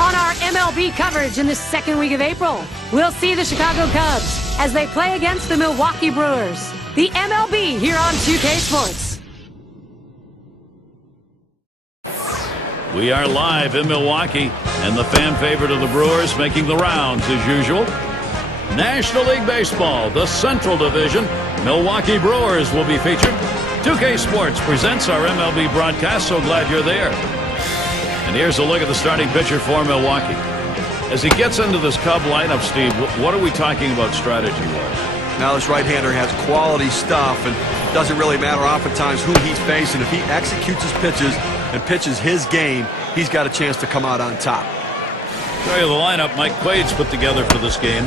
On our MLB coverage in the second week of April, we'll see the Chicago Cubs as they play against the Milwaukee Brewers. The MLB here on 2K Sports. We are live in Milwaukee, and the fan favorite of the Brewers making the rounds as usual. National League Baseball, the Central Division, Milwaukee Brewers will be featured. 2K Sports presents our MLB broadcast. So glad you're there. And here's a look at the starting pitcher for Milwaukee. As he gets into this Cub lineup, Steve, what are we talking about strategy-wise? Now this right-hander has quality stuff, and it doesn't really matter oftentimes who he's facing. If he executes his pitches and pitches his game, he's got a chance to come out on top. Show you the lineup Mike Quaid's put together for this game.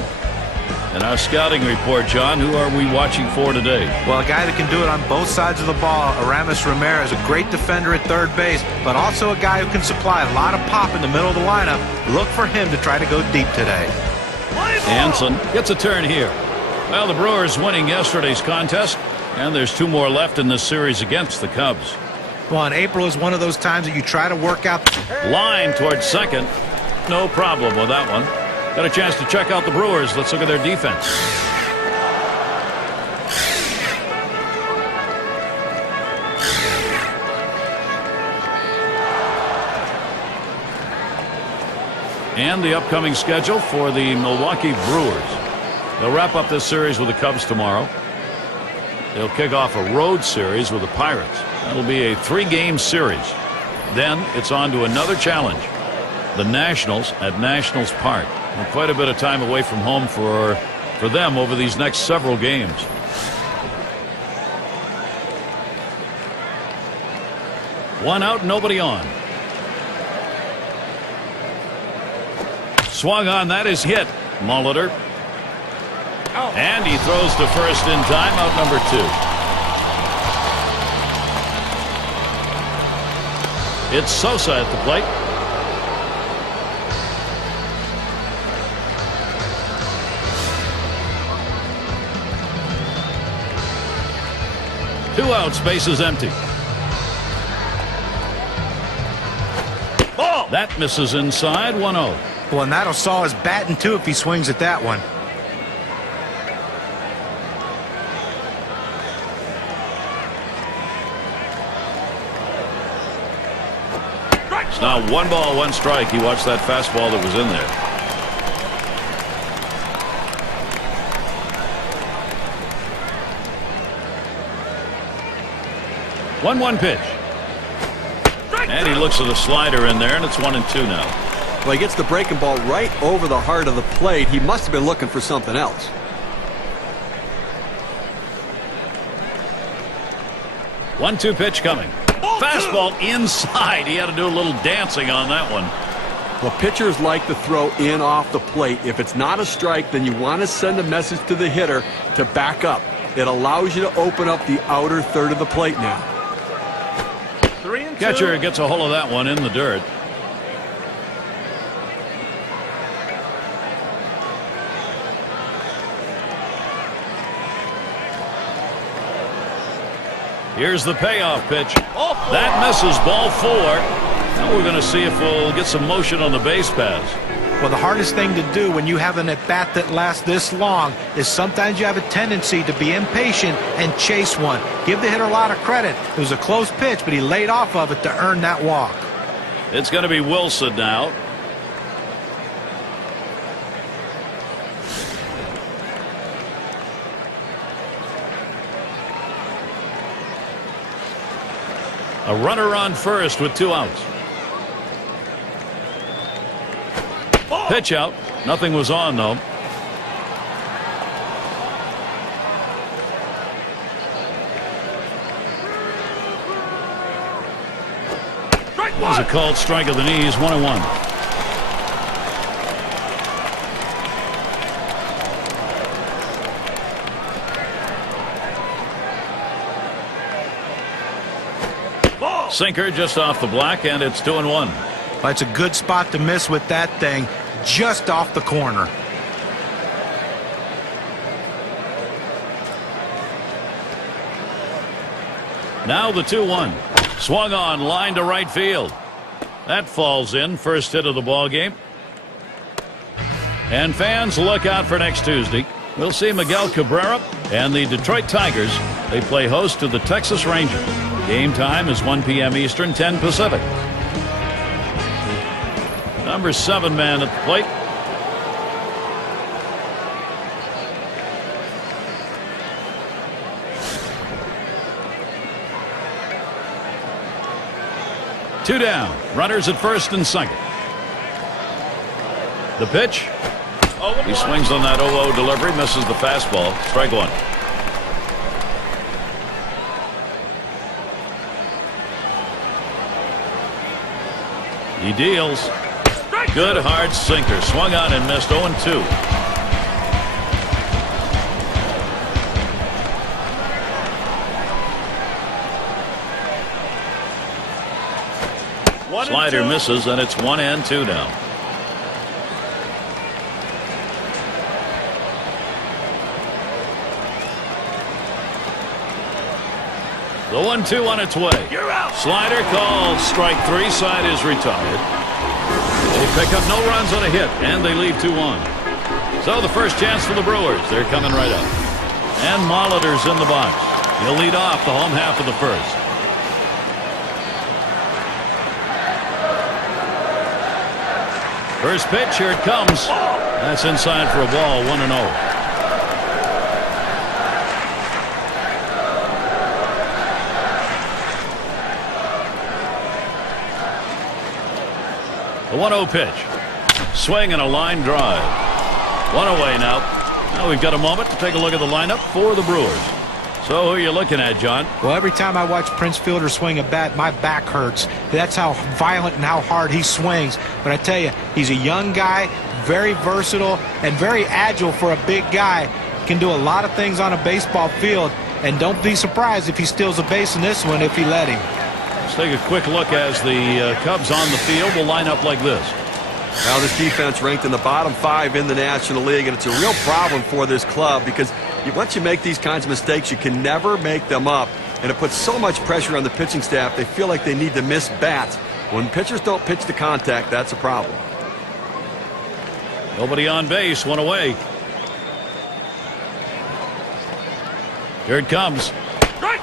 And our scouting report, John, who are we watching for today? Well, a guy that can do it on both sides of the ball. Aramis Ramirez, a great defender at third base, but also a guy who can supply a lot of pop in the middle of the lineup. Look for him to try to go deep today. Hanson gets a turn here. Well, the Brewers winning yesterday's contest, and there's two more left in this series against the Cubs. Well, and April is one of those times that you try to work out. Line towards second. No problem with that one. Got a chance to check out the Brewers. Let's look at their defense. And the upcoming schedule for the Milwaukee Brewers. They'll wrap up this series with the Cubs tomorrow. They'll kick off a road series with the Pirates. That'll be a 3-game series. Then it's on to another challenge. The Nationals at Nationals Park. And quite a bit of time away from home for them over these next several games. One out, nobody on. Swung on, that is hit. Molitor. And he throws to first in time, out number 2. It's Sosa at the plate. Two outs, base is empty. Ball! That misses inside, 1-0. Well, and that'll saw his batting too if he swings at that one. It's now 1 ball, 1 strike. He watched that fastball that was in there. One pitch. And he looks at a slider in there, and it's 1-2 now. Well, he gets the breaking ball right over the heart of the plate. He must have been looking for something else. One-two pitch coming. Fastball inside. He had to do a little dancing on that one. Well, pitchers like to throw in off the plate. If it's not a strike, then you want to send a message to the hitter to back up. It allows you to open up the outer third of the plate now. 3-2. Catcher gets a hold of that one in the dirt. Here's the payoff pitch. That misses, ball 4. Now we're going to see if we'll get some motion on the base pass. Well, the hardest thing to do when you have an at-bat that lasts this long is sometimes you have a tendency to be impatient and chase one. Give the hitter a lot of credit. It was a close pitch, but he laid off of it to earn that walk. It's going to be Wilson now. A runner on first with 2 outs. Pitch out. Nothing was on, though. It was a called strike of the knees, 1-1. Sinker just off the black, and it's 2-1. Well, it's a good spot to miss with that thing, just off the corner. Now the 2-1. Swung on, line to right field. That falls in. First hit of the ball game. And fans, look out for next Tuesday. We'll see Miguel Cabrera and the Detroit Tigers. They play host to the Texas Rangers. Game time is 1 p.m. Eastern, 10 Pacific. Number 7 man at the plate. Two down. Runners at first and second. The pitch. He swings on that 0-0 delivery, misses the fastball. Strike one. He deals. Good hard sinker. Swung on and missed. 0-2. Slider misses, and it's 1-2 now. The 1-2 on its way. Slider called. Strike 3. Side is retired. They pick up no runs on a hit, and they leave 2-1. So the first chance for the Brewers. They're coming right up. And Molitor's in the box. He'll lead off the home half of the first. First pitch, here it comes. That's inside for a ball, 1-0. The 1-0 pitch. Swing and a line drive. One away now. Now we've got a moment to take a look at the lineup for the Brewers. So who are you looking at, John? Well, every time I watch Prince Fielder swing a bat, my back hurts. That's how violent and how hard he swings. But I tell you, he's a young guy, very versatile, and very agile for a big guy. Can do a lot of things on a baseball field. And don't be surprised if he steals a base in this one if he let him. Let's take a quick look as the Cubs on the field will line up like this. Now this defense ranked in the bottom 5 in the National League, and it's a real problem for this club because once you make these kinds of mistakes, you can never make them up, and it puts so much pressure on the pitching staff. They feel like they need to miss bats. When pitchers don't pitch to contact, that's a problem. Nobody on base, one away. Here it comes.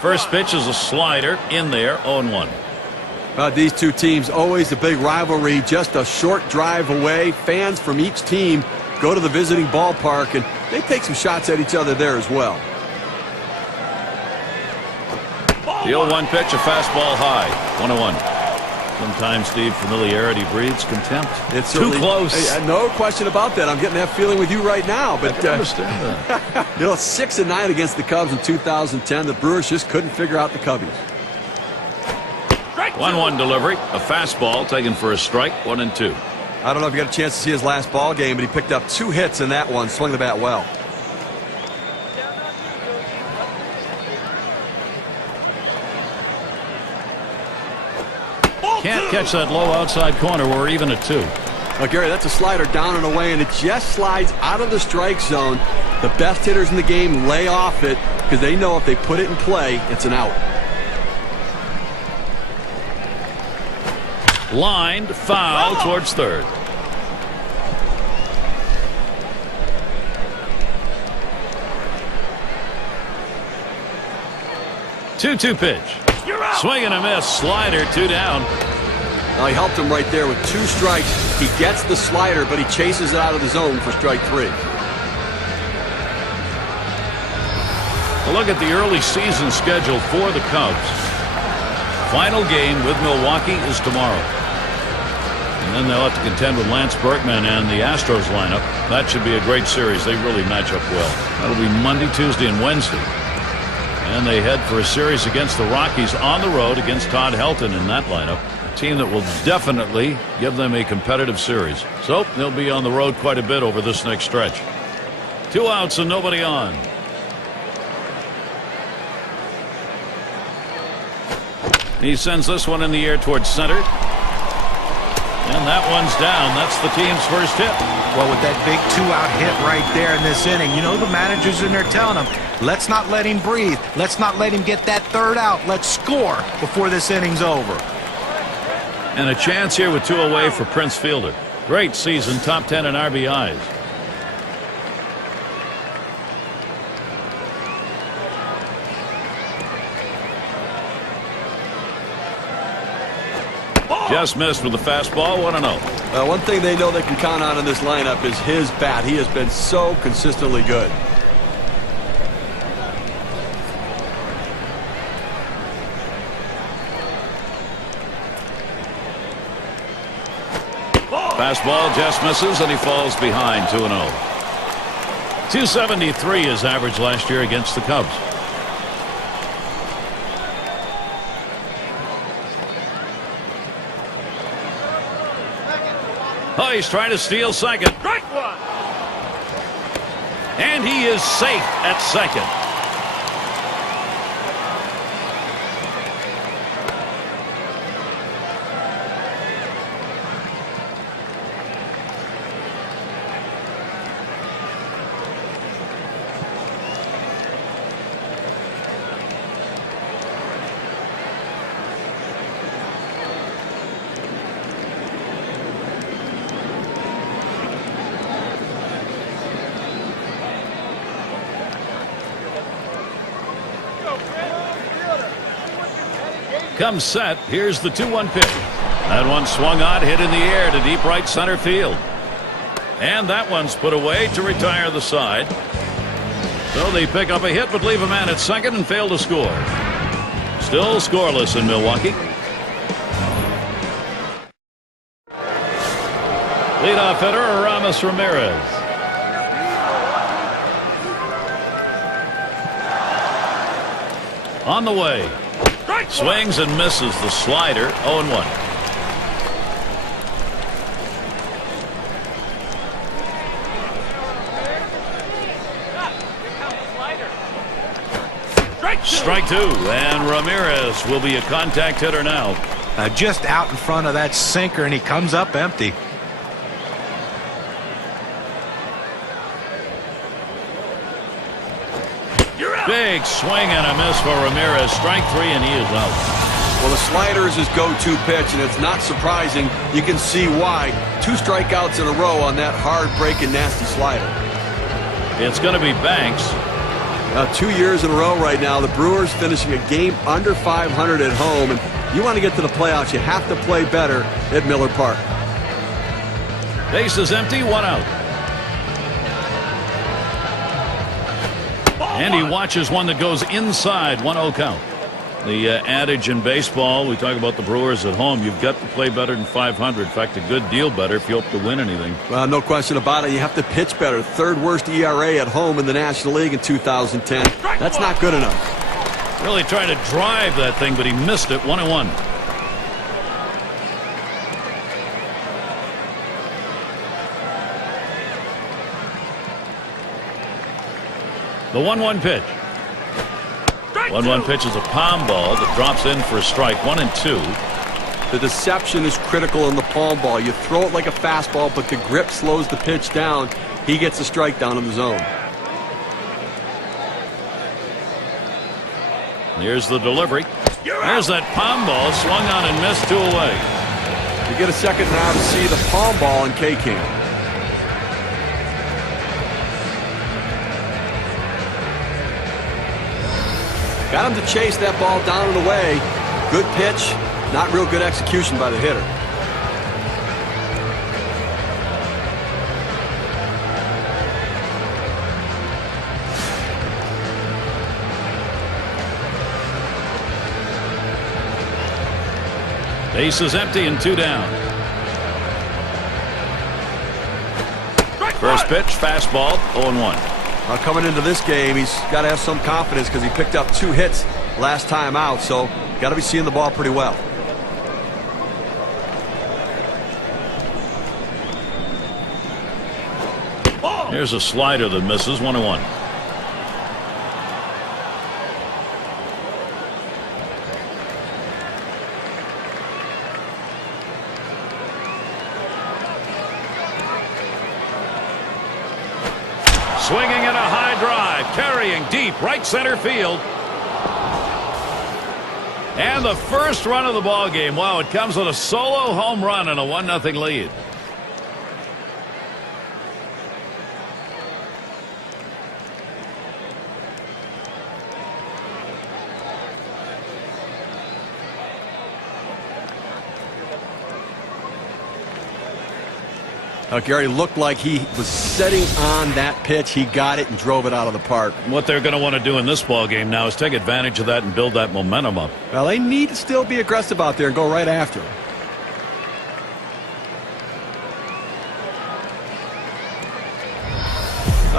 First pitch is a slider in there, 0-1. These two teams, always a big rivalry, just a short drive away. Fans from each team go to the visiting ballpark, and they take some shots at each other there as well. The 0-1 pitch, a fastball high, 1-1. Sometimes, Steve, familiarity breeds contempt. It's too close. No question about that. I'm getting that feeling with you right now. But I can understand that. 6-9 against the Cubs in 2010. The Brewers just couldn't figure out the Cubbies. 1-1 delivery, a fastball taken for a strike, 1-2. I don't know if you got a chance to see his last ball game, but he picked up 2 hits in that one. Swung the bat well. Can't catch that low outside corner. We're even at 2. Well, Gary, that's a slider down and away, and it just slides out of the strike zone. The best hitters in the game lay off it because they know if they put it in play, it's an out. Lined foul towards third. Two-two pitch. Swing and a miss. Slider, 2 down. Now he helped him right there with 2 strikes. He gets the slider, but he chases it out of the zone for strike 3. A look at the early season schedule for the Cubs. Final game with Milwaukee is tomorrow. And then they'll have to contend with Lance Berkman and the Astros lineup. That should be a great series. They really match up well. That'll be Monday, Tuesday, and Wednesday. And they head for a series against the Rockies on the road against Todd Helton in that lineup. A team that will definitely give them a competitive series. So they'll be on the road quite a bit over this next stretch. 2 outs and nobody on. He sends this one in the air towards center. And that one's down. That's the team's first hit. Well, with that big 2-out hit right there in this inning, you know the manager's in there telling him, let's not let him breathe. Let's not let him get that 3rd out. Let's score before this inning's over. And a chance here with 2 away for Prince Fielder. Great season, top 10 in RBIs. Just missed with the fastball, 1-0. One thing they know they can count on in this lineup is his bat. He has been so consistently good. Fastball just misses, and he falls behind 2-0. 273 his average last year against the Cubs. Oh, he's trying to steal second. Strike one. And he is safe at second. Comes set. Here's the 2-1 pitch. That one swung on, hit in the air to deep right center field. And that one's put away to retire the side. So they pick up a hit but leave a man at second and fail to score. Still scoreless in Milwaukee. Leadoff hitter Ramos Ramirez. On the way. Swings and misses the slider. 0-1. Strike 2, and Ramirez will be a contact hitter now. Just out in front of that sinker, and he comes up empty. Big swing and a miss for Ramirez. Strike 3, and he is out. Well, the slider is his go-to pitch, and it's not surprising. You can see why. 2 strikeouts in a row on that hard-breaking, nasty slider. It's going to be Banks. 2 years in a row right now. The Brewers finishing a game under 500 at home, and you want to get to the playoffs, you have to play better at Miller Park. Base is empty, 1 out. And he watches one that goes inside. 1-0 count. The adage in baseball, we talk about the Brewers at home, you've got to play better than 500. In fact, a good deal better if you hope to win anything. Well, no question about it. You have to pitch better. 3rd worst ERA at home in the National League in 2010. That's not good enough. Really trying to drive that thing, but he missed it. 1-1. The 1-1 pitch. 1-1 pitch is a palm ball that drops in for a strike. 1-2. The deception is critical in the palm ball. You throw it like a fastball, but the grip slows the pitch down. He gets a strike down in the zone. Here's the delivery. There's that palm ball swung on and missed 2 away. You get a second now to see the palm ball in K-Cam. Got him to chase that ball down and away. Good pitch, not real good execution by the hitter. Base is empty and 2 down. First pitch, fastball, 0-1. Coming into this game, he's got to have some confidence because he picked up 2 hits last time out, so got to be seeing the ball pretty well. Here's a slider that misses. 1-1. Swinging at a high drive, carrying deep right center field. And the first run of the ball game. Wow, it comes with a solo home run and a 1-0 lead. Gary looked like he was setting on that pitch. He got it and drove it out of the park. What they're going to want to do in this ball game now is take advantage of that and build that momentum up. Well, they need to still be aggressive out there and go right after him.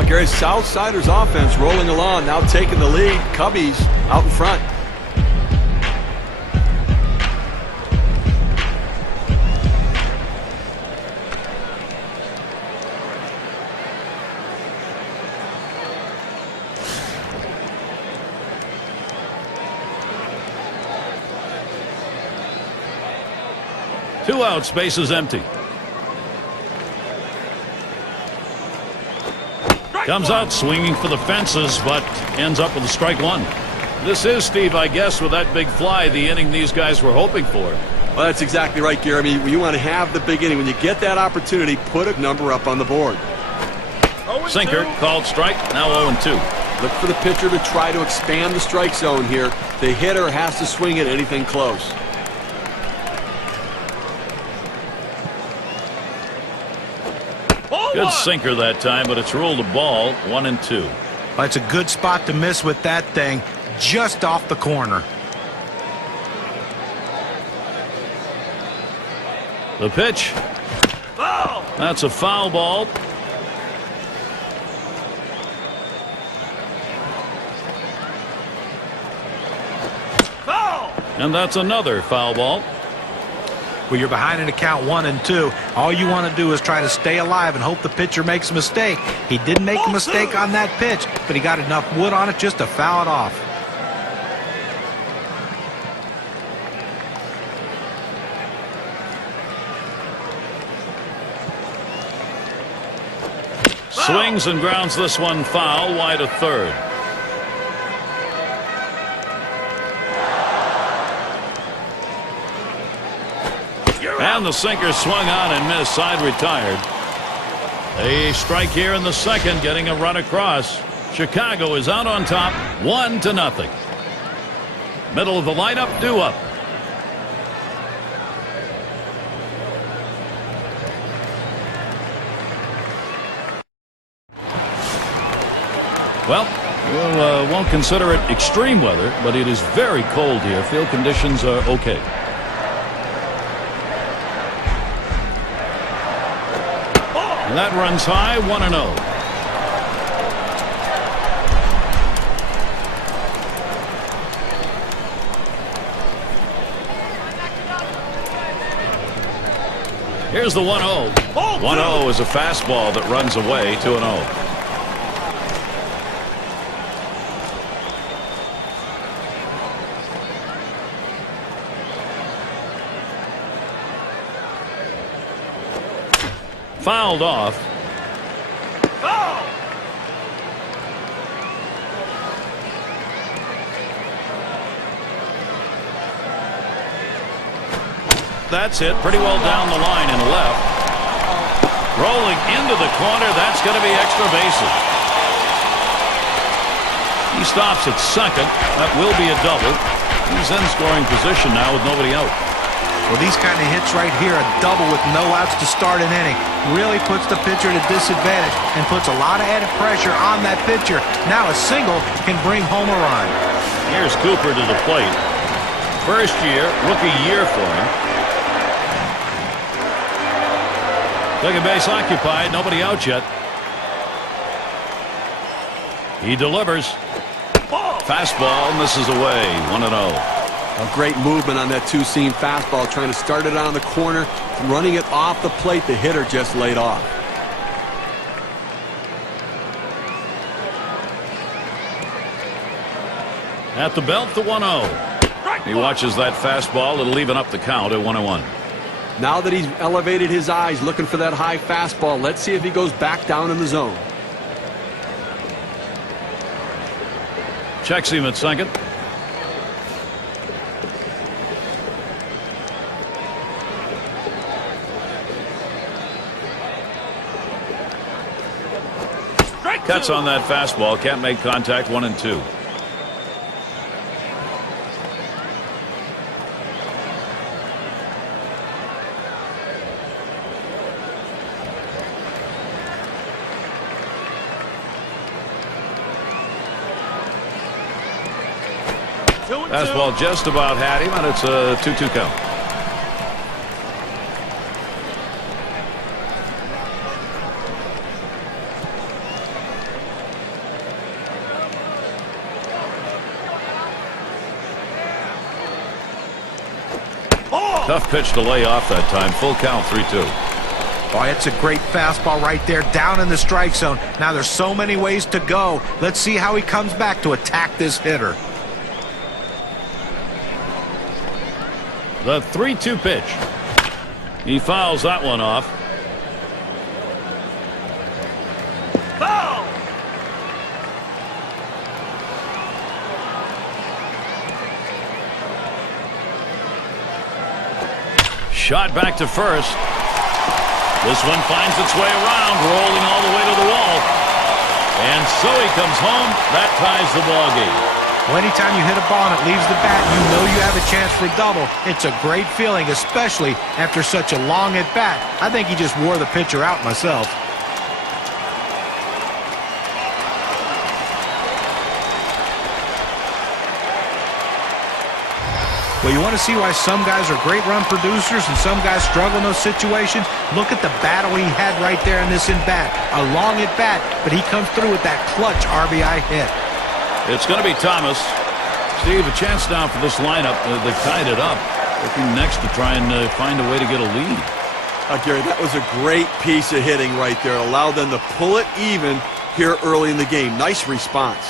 Gary's Southsiders offense rolling along, now taking the lead. Cubbies out in front. Two out, space is empty. Comes out swinging for the fences, but ends up with a strike one. This is, Steve, I guess, with that big fly, the inning these guys were hoping for. Well, that's exactly right, Gary. I mean, you want to have the big inning. When you get that opportunity, put a number up on the board. Sinker, called strike, now 0-2. Look for the pitcher to try to expand the strike zone here. The hitter has to swing at anything close. Good sinker that time, but it's ruled a ball, 1-2. Well, it's a good spot to miss with that thing, just off the corner. The pitch. That's a foul ball. And that's another foul ball. Well, you're behind in the count 1-2. All you want to do is try to stay alive and hope the pitcher makes a mistake. He didn't make a mistake on that pitch, but he got enough wood on it just to foul it off. Swings and grounds this one foul, wide of third. And the sinker swung on and missed. Side retired. A strike here in the second, getting a run across. Chicago is out on top, 1-0. Middle of the lineup, due up. Well, we won't consider it extreme weather, but it is very cold here. Field conditions are okay. And that runs high, 1-0. Here's the 1-0. 1-0 is a fastball that runs away, 2-0. Fouled off. That's it. Pretty well down the line and left. Rolling into the corner. That's going to be extra bases. He stops at second. That will be a double. He's in scoring position now with nobody out. Well, these kind of hits right here, a double with no outs to start an inning, really puts the pitcher at a disadvantage and puts a lot of added pressure on that pitcher. Now a single can bring home a run. Here's Cooper to the plate. First year, rookie year for him. Second base occupied, nobody out yet. He delivers. Fastball misses away, 1-0. A great movement on that two-seam fastball, trying to start it on the corner, running it off the plate. The hitter just laid off. At the belt, the 1-0. He watches that fastball. It'll even up the count at 1-1. Now that he's elevated his eyes, looking for that high fastball, let's see if he goes back down in the zone. Checks him at second. Cuts on that fastball. Can't make contact. 1-2. Fastball just about had him, and it's a 2-2 count. Tough pitch to lay off that time. Full count, 3-2. Boy, it's a great fastball right there, down in the strike zone. Now there's so many ways to go. Let's see how he comes back to attack this hitter. The 3-2 pitch. He fouls that one off. Foul! Shot back to first. This one finds its way around, rolling all the way to the wall. And so he comes home. That ties the ball game. Well, anytime you hit a ball and it leaves the bat, you know you have a chance for a double. It's a great feeling, especially after such a long at bat. I think he just wore the pitcher out myself. Well, you want to see why some guys are great run producers and some guys struggle in those situations? Look at the battle he had right there in this at-bat. A long at-bat, but he comes through with that clutch RBI hit. It's going to be Thomas. Steve, a chance now for this lineup. They've tied it up. Looking next to try and find a way to get a lead. Gary, that was a great piece of hitting right there. Allowed them to pull it even here early in the game. Nice response.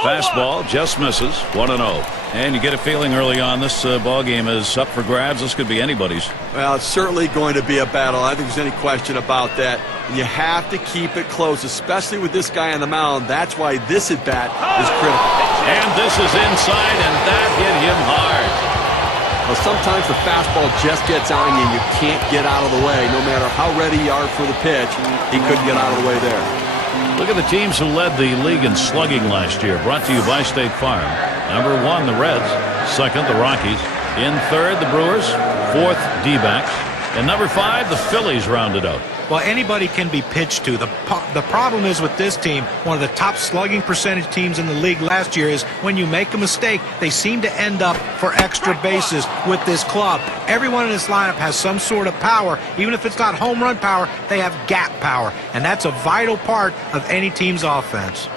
Fastball just misses. 1-0. And you get a feeling early on this ball game is up for grabs. This could be anybody's. Well, it's certainly going to be a battle. I don't think there's any question about that. And you have to keep it close, especially with this guy on the mound. That's why this at-bat is critical. And this is inside, and that hit him hard. Well, sometimes the fastball just gets on you, and you can't get out of the way. No matter how ready you are for the pitch, he couldn't get out of the way there. Look at the teams who led the league in slugging last year. Brought to you by State Farm. Number 1, the Reds. Second, the Rockies. In third, the Brewers. Fourth, D-backs. And number 5, the Phillies rounded out. Well, anybody can be pitched to. The problem is with this team, one of the top slugging percentage teams in the league last year is when you make a mistake, they seem to end up for extra bases with this club. Everyone in this lineup has some sort of power. Even if it's not home run power, they have gap power. And that's a vital part of any team's offense.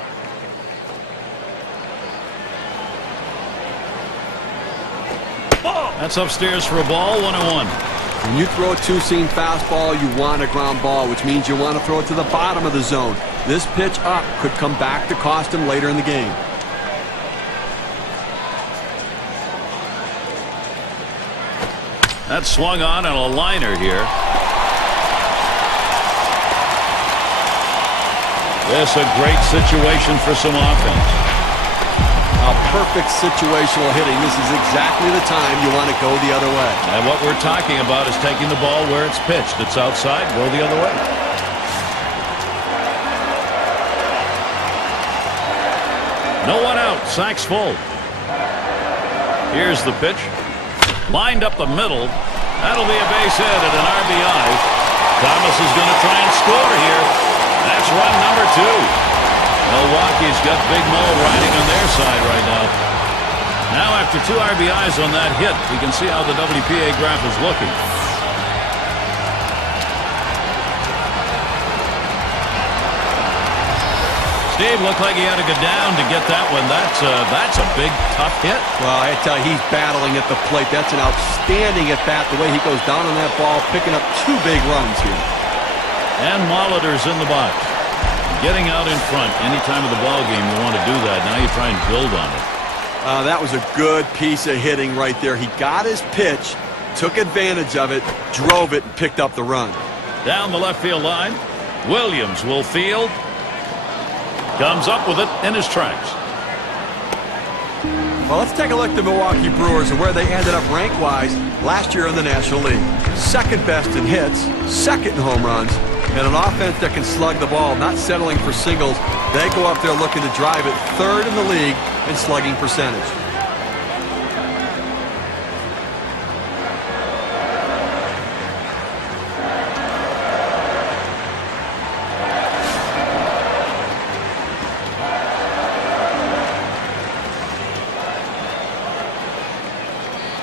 That's upstairs for a ball. 1-1. When you throw a two-seam fastball, you want a ground ball, which means you want to throw it to the bottom of the zone. This pitch up could come back to cost him later in the game. That's swung on a liner here. This a great situation for some offense. A perfect situational hitting. This is exactly the time you want to go the other way. And what we're talking about is taking the ball where it's pitched. It's outside, go the other way. No one out. Sack's full. Here's the pitch. Lined up the middle. That'll be a base hit and an RBI. Thomas is going to try and score here. That's run number 2. Milwaukee's got Big Mo riding on their side right now. Now after 2 RBIs on that hit, you can see how the WPA graph is looking. Steve looked like he had to go down to get that one. That's a big, tough hit. Well, I tell you, he's battling at the plate. That's an outstanding at-bat, the way he goes down on that ball, picking up 2 big runs here. And Molitor's in the box. Getting out in front any time of the ball game, you want to do that. Now you try and build on it. That was a good piece of hitting right there. He got his pitch, took advantage of it, drove it, and picked up the run. Down the left field line, Williams will field. Comes up with it in his tracks. Well, let's take a look at the Milwaukee Brewers and where they ended up rank-wise last year in the National League. Second best in hits, second in home runs, and an offense that can slug the ball, not settling for singles. They go up there looking to drive it, third in the league in slugging percentage.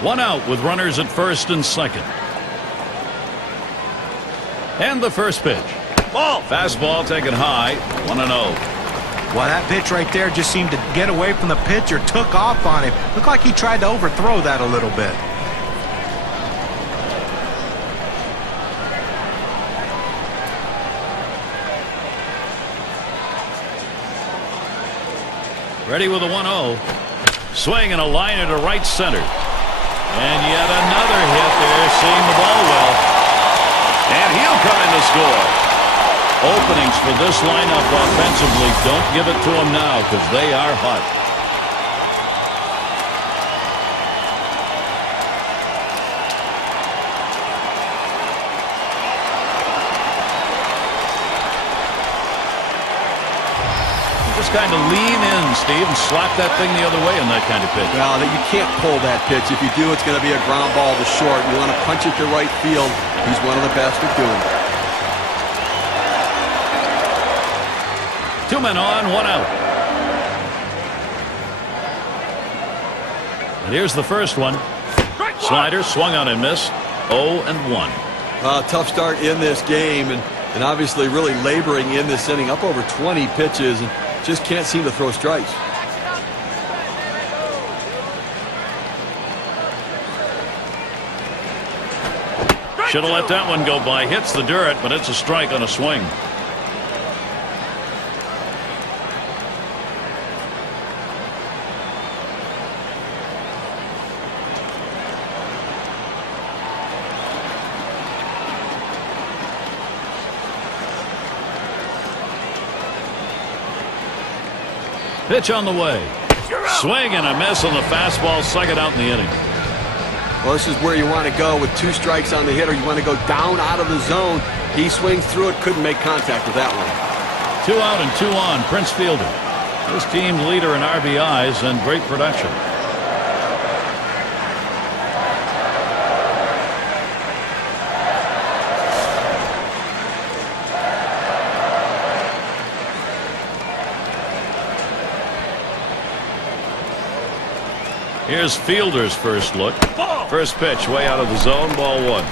One out with runners at first and second. And the first pitch. Ball. Fastball taken high. 1-0. Well, that pitch right there just seemed to get away from the pitcher, took off on him. Looked like he tried to overthrow that a little bit. Ready with a 1-0. Swing and a liner to right center. And yet another hit there, seeing the ball well. And he'll come in to score. Openings for this lineup offensively, don't give it to them now because they are hot. Just kind of lean in, Steve, and slap that thing the other way in that kind of pitch. Well, you can't pull that pitch. If you do, it's going to be a ground ball to short. You want to punch it to right field. He's one of the best at doing it. 2 men on, 1 out. And here's the first one. Slider swung on and missed. 0-1. Tough start in this game, and obviously really laboring in this inning. Up over 20 pitches, and just can't seem to throw strikes. Should have let that one go by. Hits the dirt, but it's a strike on a swing. Pitch on the way. Swing and a miss on the fastball. Second out in the inning. Well, this is where you want to go with 2 strikes on the hitter. You want to go down out of the zone. He swings through it. Couldn't make contact with that one. 2 out and 2 on. Prince Fielder. His team's leader in RBIs and great production. Here's Fielder's first look. First pitch way out of the zone, ball 1.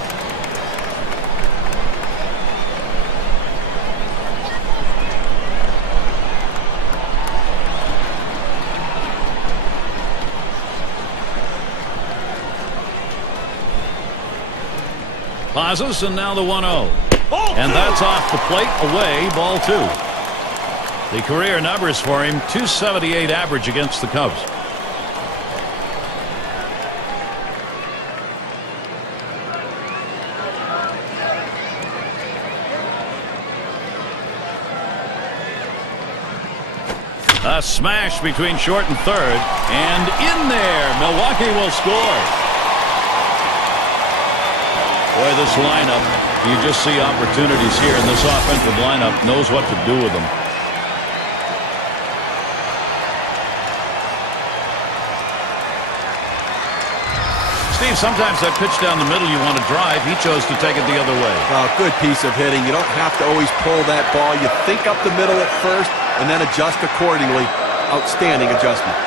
Pauses, and now the 1-0. And that's off the plate, away, ball 2. The career numbers for him, .278 average against the Cubs. A smash between short and third, and in there, Milwaukee will score. Boy, this lineup, you just see opportunities here, and this offensive lineup knows what to do with them. Steve, sometimes that pitch down the middle you want to drive. He chose to take it the other way. Good piece of hitting. You don't have to always pull that ball. You think up the middle at first and then adjust accordingly. Outstanding adjustment.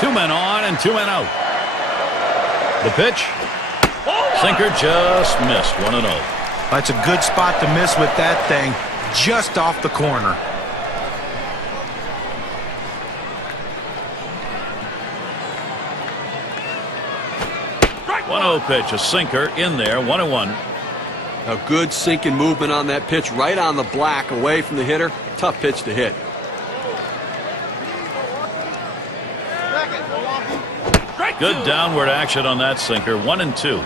Two men on and 2 men out. The pitch. Sinker just missed. 1-0. That's a good spot to miss with that thing. Just off the corner. 1-0 pitch, a sinker in there, 1-1. A good sinking movement on that pitch, right on the black, away from the hitter. Tough pitch to hit. Good downward action on that sinker, 1-2.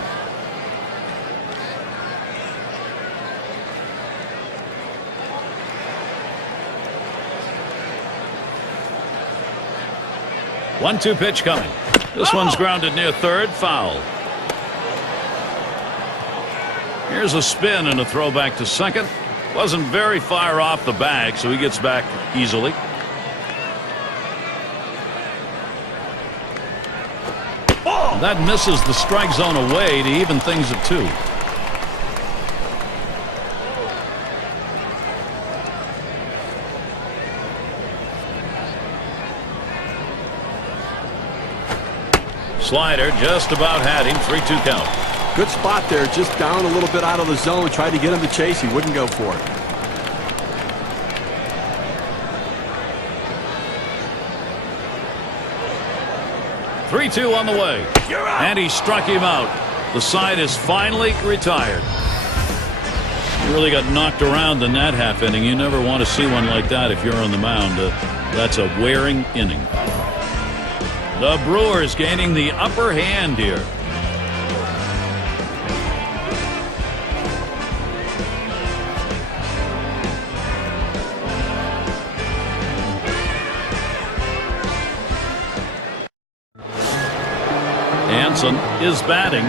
One-two pitch coming. This one's grounded near third, foul. Here's a spin and a throw back to second. Wasn't very far off the bag, so he gets back easily. That misses the strike zone away to even things at 2. Slider just about had him. 3-2 count. Good spot there, just down a little bit out of the zone. Tried to get him to chase. He wouldn't go for it. Three-two on the way. And he struck him out. The side is finally retired. He really got knocked around in that half inning. You never want to see one like that if you're on the mound. That's a wearing inning. The Brewers gaining the upper hand here. Hanson is batting.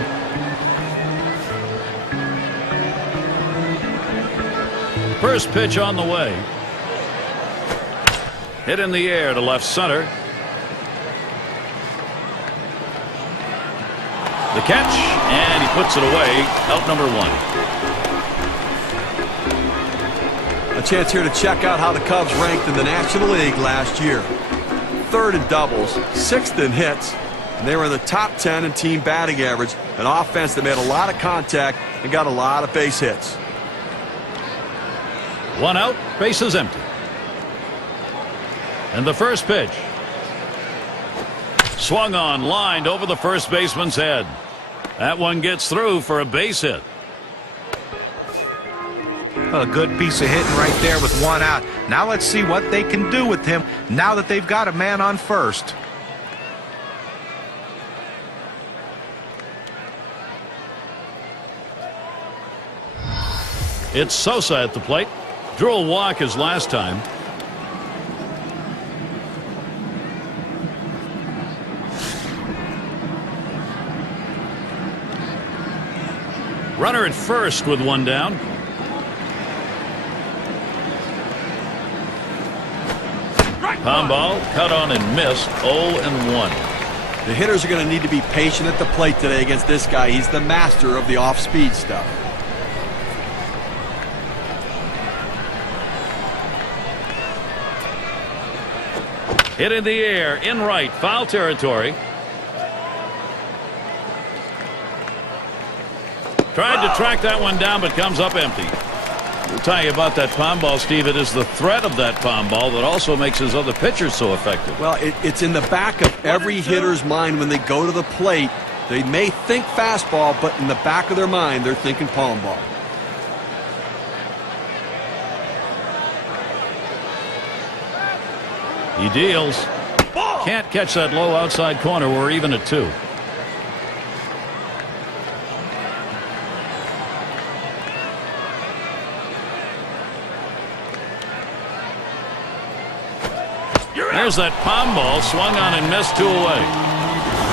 First pitch on the way. Hit in the air to left center. The catch, and he puts it away. Out number 1. A chance here to check out how the Cubs ranked in the National League last year. 3rd in doubles, 6th in hits, and they were in the top 10 in team batting average, an offense that made a lot of contact and got a lot of base hits. 1 out, bases empty. And the first pitch. Swung on, lined over the first baseman's head. That one gets through for a base hit. A good piece of hitting right there with 1 out. Now let's see what they can do with him now that they've got a man on first. It's Sosa at the plate. Drew a walk his last time. Runner at first with 1 down. Pound ball cut on and missed. 0-1. The hitters are going to need to be patient at the plate today against this guy. He's the master of the off-speed stuff. Hit in the air, in right, foul territory. Tried to track that one down, but comes up empty. We'll tell you about that pound ball, Steve. It is the threat of that pound ball that also makes his other pitchers so effective. Well, it's in the back of every hitter's mind when they go to the plate. They may think fastball, but in the back of their mind, they're thinking palm ball. He deals. Can't catch that low outside corner. We're even at 2. There's that palm ball, swung on and missed, 2 away.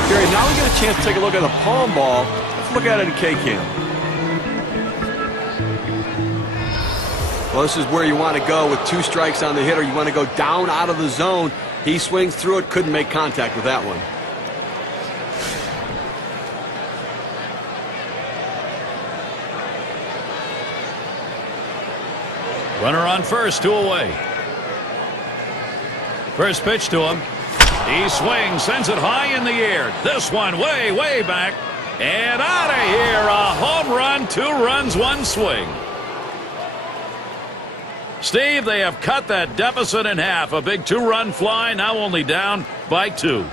Gary, now we get a chance to take a look at the palm ball. Let's look at it in K-Cam. Well, this is where you want to go with 2 strikes on the hitter. You want to go down out of the zone. He swings through it, couldn't make contact with that one. Runner on first, 2 away. First pitch to him. He swings, sends it high in the air. This one way, way back. And out of here, a home run, 2 runs, 1 swing. Steve, they have cut that deficit in half. A big 2-run fly, now only down by 2.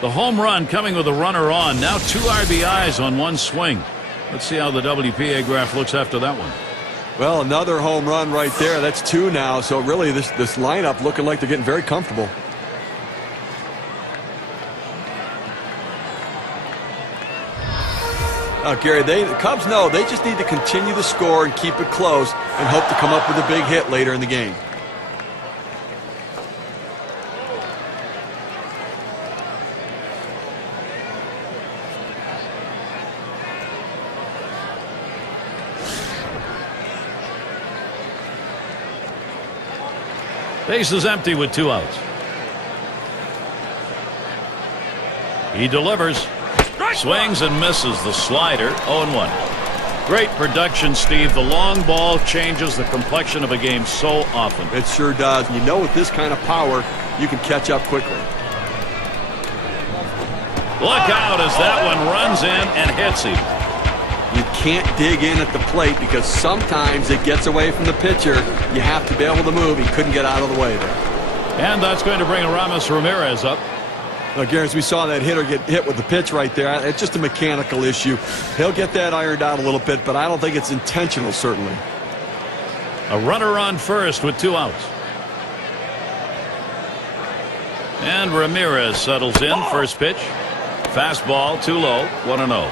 The home run coming with a runner on. Now 2 RBIs on 1 swing. Let's see how the WPA graph looks after that one. Well, another home run right there. That's 2 now. So really this lineup looking like they're getting very comfortable. Gary, the Cubs know they just need to continue to score and keep it close and hope to come up with a big hit later in the game. Base is empty with 2 outs. He delivers. Swings and misses the slider. 0-1. Great production, Steve. The long ball changes the complexion of a game so often. It sure does. And you know, with this kind of power, you can catch up quickly. Look out as that one runs in and hits him. You can't dig in at the plate because sometimes it gets away from the pitcher. You have to be able to move. He couldn't get out of the way there. And that's going to bring Aramis Ramirez up. Now, Gary, as we saw that hitter get hit with the pitch right there, it's just a mechanical issue. He'll get that ironed out a little bit, but I don't think it's intentional, certainly. A runner on first with 2 outs. And Ramirez settles in. First pitch. Fastball too low. 1-0.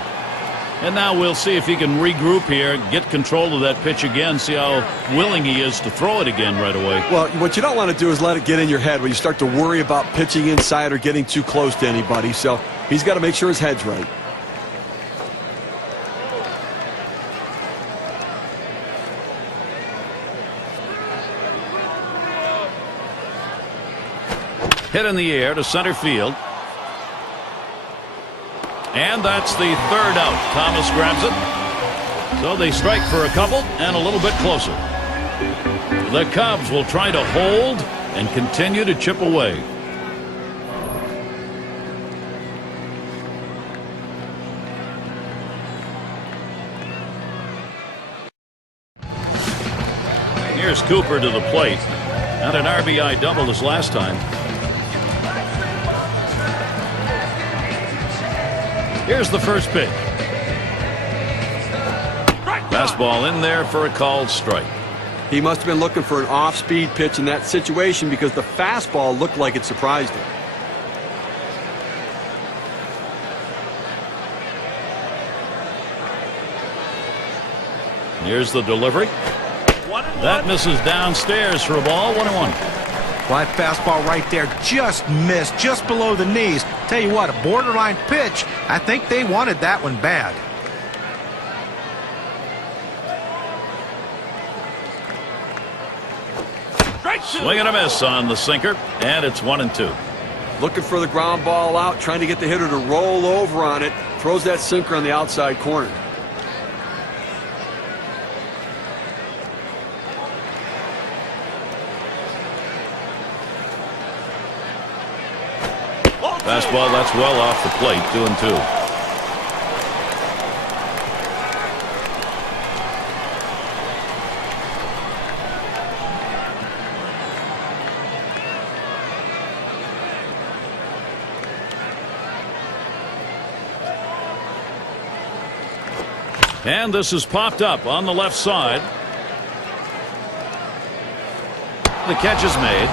And now we'll see if he can regroup here, get control of that pitch again, see how willing he is to throw it again right away. Well, what you don't want to do is let it get in your head when you start to worry about pitching inside or getting too close to anybody. So he's got to make sure his head's right. Hit in the air to center field. And that's the 3rd out. Thomas grabs it. So they strike for a couple and a little bit closer. The Cubs will try to hold and continue to chip away. Here's Cooper to the plate. Not an RBI double as last time. Here's the first pitch. Fastball in there for a called strike. He must have been looking for an off-speed pitch in that situation because the fastball looked like it surprised him. Here's the delivery. That misses downstairs for a ball. 1-1. Well, that fastball right there just missed, just below the knees. Tell you what, a borderline pitch. I think they wanted that one bad. Swing and a miss on the sinker, and it's 1-2. Looking for the ground ball out, trying to get the hitter to roll over on it. Throws that sinker on the outside corner. Fastball, that's well off the plate. 2-2. And this is popped up on the left side. The catch is made.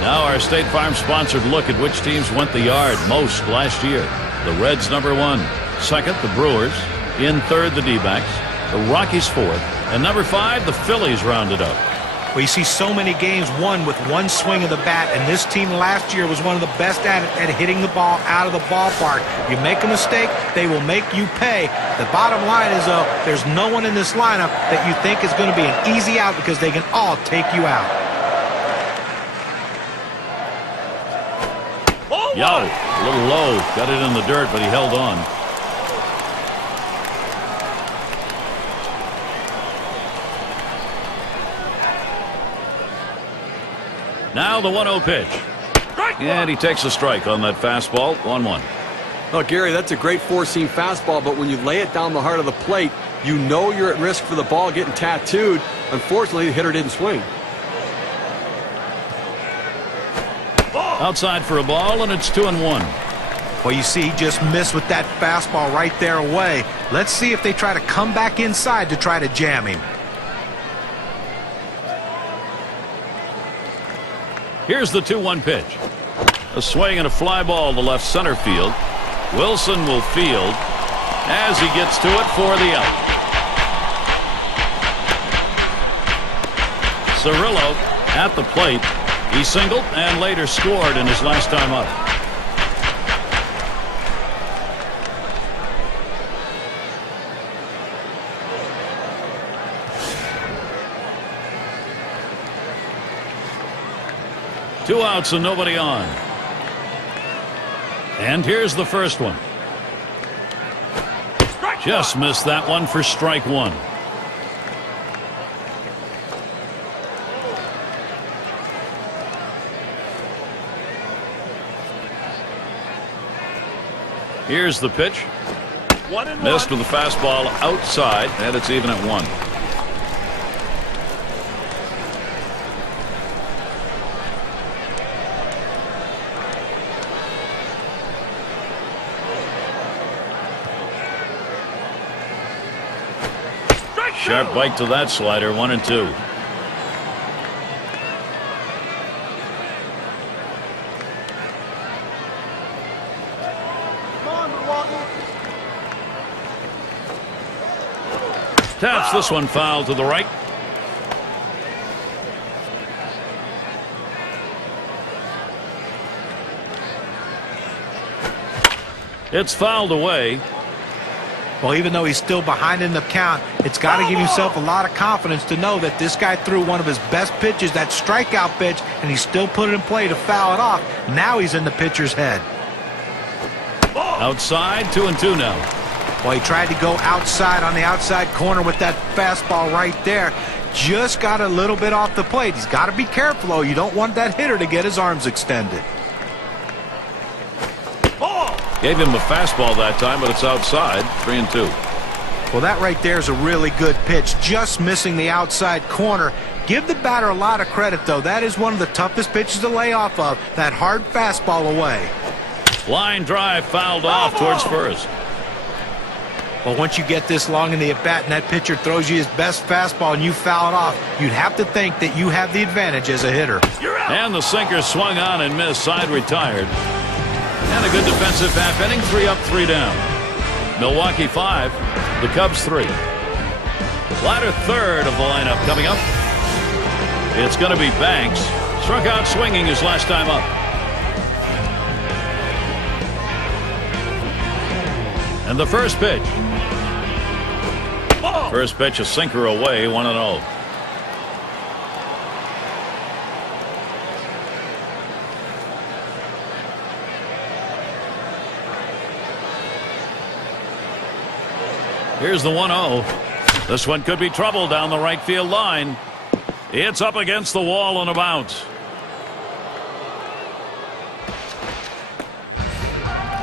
Now our State Farm sponsored look at which teams went the yard most last year. The Reds number 1. Second, the Brewers. In third, the D-backs. The Rockies 4th. And number 5, the Phillies rounded up. We see so many games won with one swing of the bat, and this team last year was one of the best at hitting the ball out of the ballpark. You make a mistake, they will make you pay. The bottom line is, though, there's no one in this lineup that you think is going to be an easy out because they can all take you out. Yo, a little low. Got it in the dirt, but he held on. Now the 1-0 pitch. And he takes a strike on that fastball. 1-1. Oh, Gary, that's a great four-seam fastball, but when you lay it down the heart of the plate, you know you're at risk for the ball getting tattooed. Unfortunately, the hitter didn't swing. Outside for a ball, and it's 2-1. Well, you see, he just missed with that fastball right there away. Let's see if they try to come back inside to try to jam him. Here's the 2-1 pitch. A swing and a fly ball to left center field. Wilson will field as he gets to it for the out. Cirillo at the plate. He singled and later scored in his last time up. Two outs and nobody on. And here's the first one. Just missed that one for strike one. Here's the pitch. Missed with the fastball outside, and it's even at 1. Sharp bite to that slider, 1-2. Taps this one foul to the right. It's fouled away. Well, even though he's still behind in the count, it's got to give himself a lot of confidence to know that this guy threw one of his best pitches, that strikeout pitch, and he still put it in play to foul it off. Now he's in the pitcher's head. Outside, 2-2 now. Well, he tried to go outside on the outside corner with that fastball right there. Just got a little bit off the plate. He's got to be careful, though. You don't want that hitter to get his arms extended. Gave him a fastball that time, but it's outside. 3-2. Well, that right there is a really good pitch. Just missing the outside corner. Give the batter a lot of credit, though. That is one of the toughest pitches to lay off of. That hard fastball away. Line drive fouled off towards first. Well, once you get this long in the at-bat and that pitcher throws you his best fastball and you foul it off, you'd have to think that you have the advantage as a hitter. And the sinker swung on and missed. Side retired. And a good defensive half inning. 3 up, 3 down. Milwaukee 5, the Cubs 3. Latter third of the lineup coming up. It's going to be Banks. Struck out swinging his last time up. And the first pitch. First pitch, a sinker away, 1-0. Here's the 1-0. This one could be trouble down the right field line. It's up against the wall on a bounce.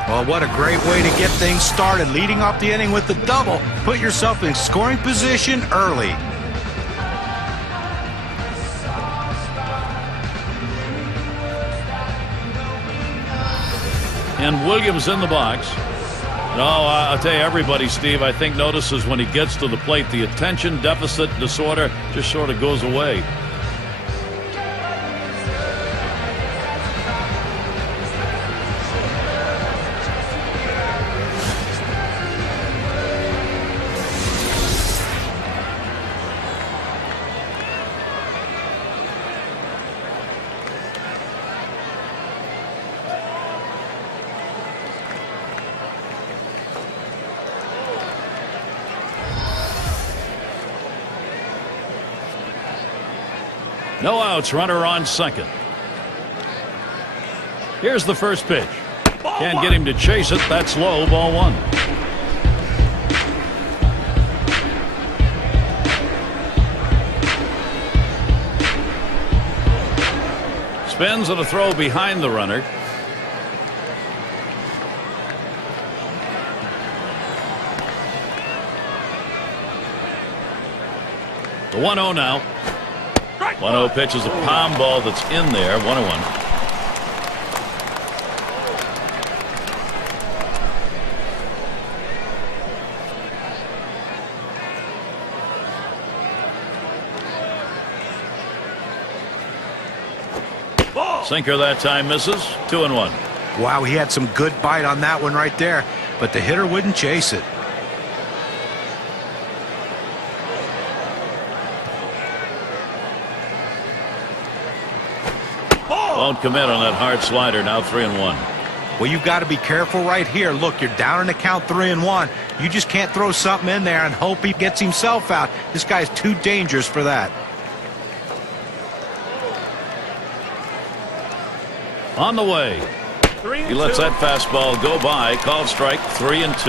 Well, what a great way to get things started. Leading off the inning with the double. Put yourself in scoring position early. And Williams in the box. No, I'll tell you, everybody, Steve, I think notices when he gets to the plate, the attention deficit disorder just sort of goes away. No outs, runner on second. Here's the first pitch. Can't get him to chase it. That's low, ball 1. Spins and a throw behind the runner. The 1-0 now. 1-0 pitch is a palm ball that's in there. 1-1. Sinker that time misses. 2-1. Wow, he had some good bite on that one right there, but the hitter wouldn't chase it. Won't commit on that hard slider. Now 3-1. Well, you've got to be careful right here. Look, you're down in the count 3-1. You just can't throw something in there and hope he gets himself out. This guy's too dangerous for that. On the way. He lets that fastball go by. Called strike. 3-2.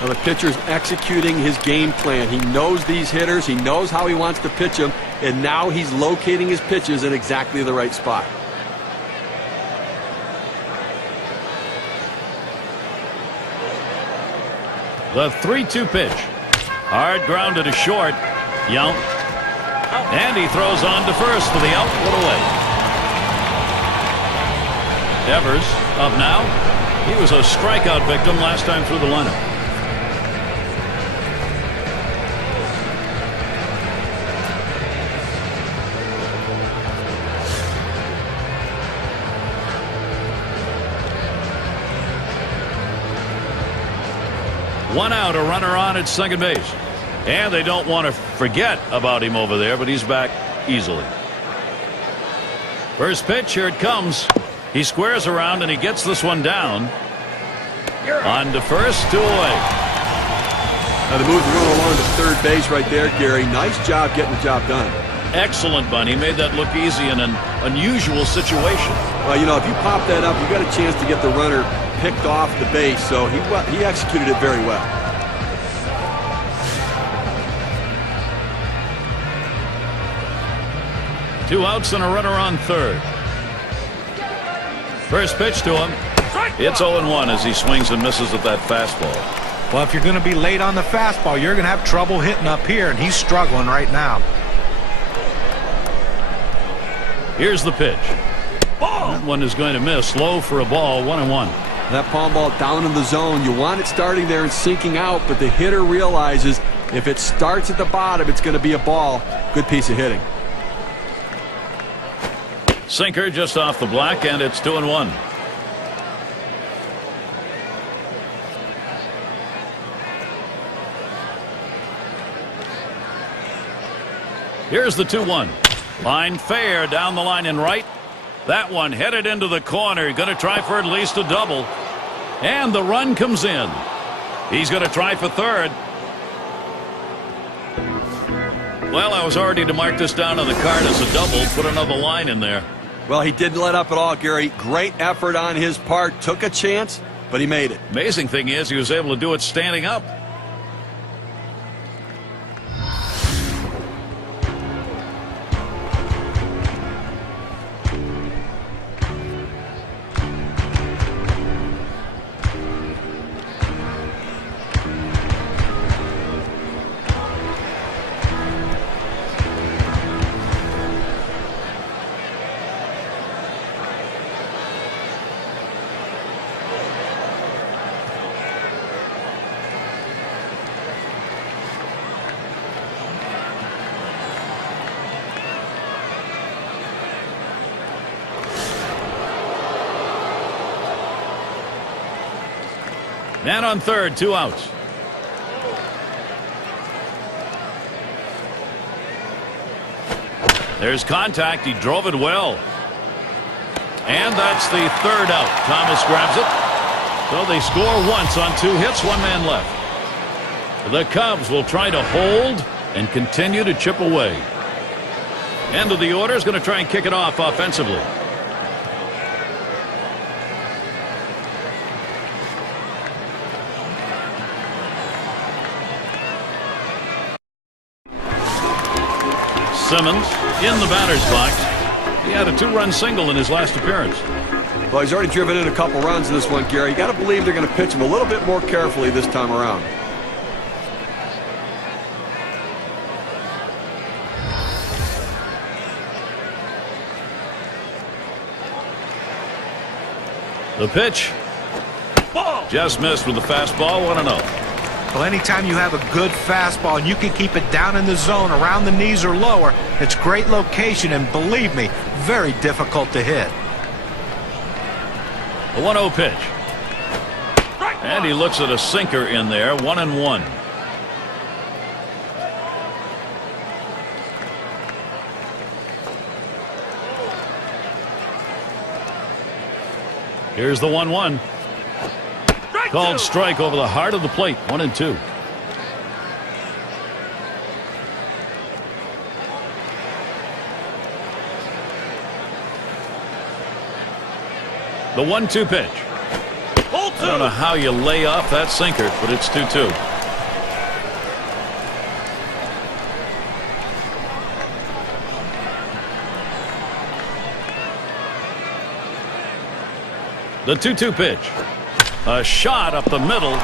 Now the pitcher's executing his game plan. He knows these hitters. He knows how he wants to pitch them. And now he's locating his pitches in exactly the right spot. The 3-2 pitch. Hard grounded to short. Yount. And he throws on to first for the out. Put away. Evers up now. He was a strikeout victim last time through the lineup. One out, a runner on at second base. And they don't want to forget about him over there, but he's back easily. First pitch, here it comes. He squares around and he gets this one down. On to first, 2 away. Now they moved the runner along to third base right there, Gary. Nice job getting the job done. Excellent, Bunny. He made that look easy in an unusual situation. Well, you know, if you pop that up, you got a chance to get the runner picked off the base, so he executed it very well. Two outs and a runner on third. First pitch to him. It's 0-1 as he swings and misses at that fastball. Well, if you're going to be late on the fastball, you're going to have trouble hitting up here, and he's struggling right now. Here's the pitch. That one is going to miss. Low for a ball. 1-1. That palm ball down in the zone. You want it starting there and sinking out, but the hitter realizes if it starts at the bottom, it's going to be a ball. Good piece of hitting. Sinker just off the black, and it's 2-1. Here's the 2-1. Line fair down the line and right. That one headed into the corner. Going to try for at least a double. And the run comes in. He's going to try for third. Well, I was already to mark this down on the card as a double. Put another line in there. Well, he didn't let up at all, Gary. Great effort on his part. Took a chance, but he made it. Amazing thing is he was able to do it standing up. Man on third, 2 outs. There's contact. He drove it well. And that's the third out. Thomas grabs it. So they score once on 2 hits, 1 man left. The Cubs will try to hold and continue to chip away. End of the order is going to try and kick it off offensively. Simmons in the batter's box. He had a 2-run single in his last appearance. Well, he's already driven in a couple runs in this one, Gary. You got to believe they're going to pitch him a little bit more carefully this time around. The pitch. Just missed with the fastball. 1-0. Well, anytime you have a good fastball and you can keep it down in the zone around the knees or lower, it's great location and, believe me, very difficult to hit. The 1-0 pitch. And he looks at a sinker in there. 1-1. Here's the 1-1. Called strike over the heart of the plate. 1-2. The 1-2 pitch. I don't know how you lay off that sinker, but it's 2-2. The 2-2 pitch. A shot up the middle.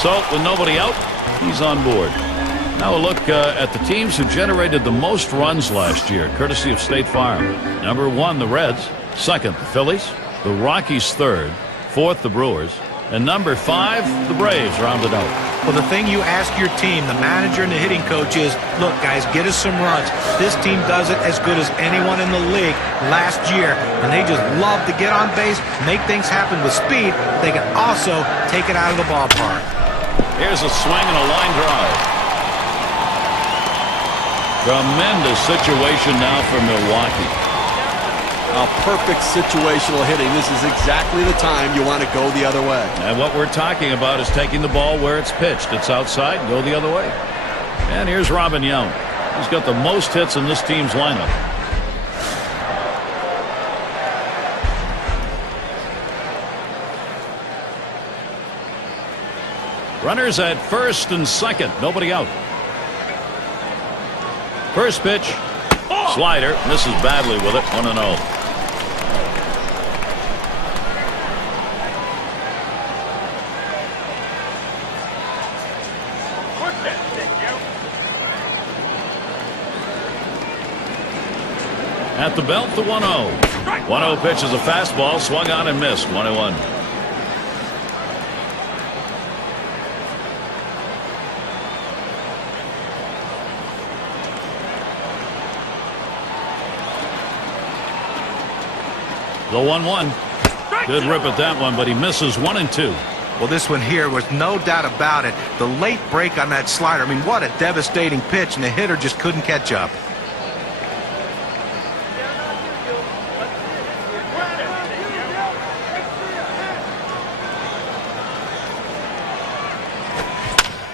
So with nobody out, he's on board. Now a look at the teams who generated the most runs last year, courtesy of State Farm. Number 1, the Reds. Second, the Phillies. The Rockies third. Fourth, the Brewers. And number 5, the Braves rounded out. Well, the thing you ask your team, the manager and the hitting coach, is, look, guys, get us some runs. This team does it as good as anyone in the league last year, and they just love to get on base, make things happen with speed. They can also take it out of the ballpark. Here's a swing and a line drive. Tremendous situation now for Milwaukee. A perfect situational hitting. This is exactly the time you want to go the other way. And what we're talking about is taking the ball where it's pitched. It's outside, go the other way. And here's Robin Young. He's got the most hits in this team's lineup. Runners at first and second. Nobody out. First pitch. Slider. Misses badly with it. 1-0. At the belt, the 1-0. 1-0 pitch is a fastball, swung on and missed. 1-1. The 1-1. Good rip at that one, but he misses 1 and 2. Well, this one here was no doubt about it. The late break on that slider. I mean, what a devastating pitch, and the hitter just couldn't catch up.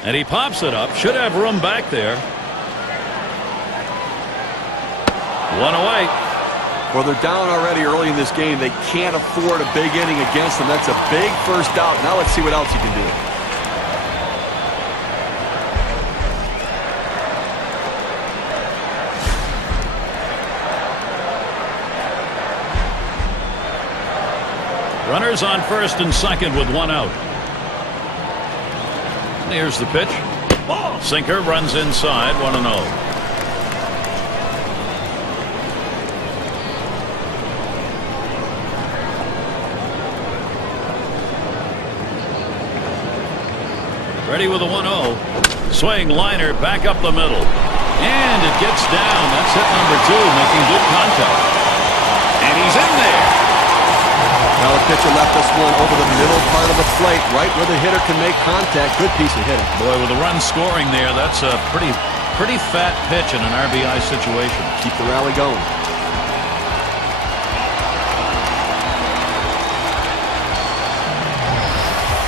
And he pops it up. Should have room back there. 1 away. Well, they're down already early in this game. They can't afford a big inning against them. That's a big first out. Now let's see what else he can do. Runners on first and second with 1 out. Here's the pitch. Sinker runs inside. 1-0. Ready with a 1-0. Swing, liner, back up the middle. And it gets down. That's hit number 2, making good contact. And he's in there. Now the pitcher left this one over the middle part of the plate, right where the hitter can make contact. Good piece of hitting. Boy, with the run scoring there, that's a pretty fat pitch in an RBI situation. Keep the rally going.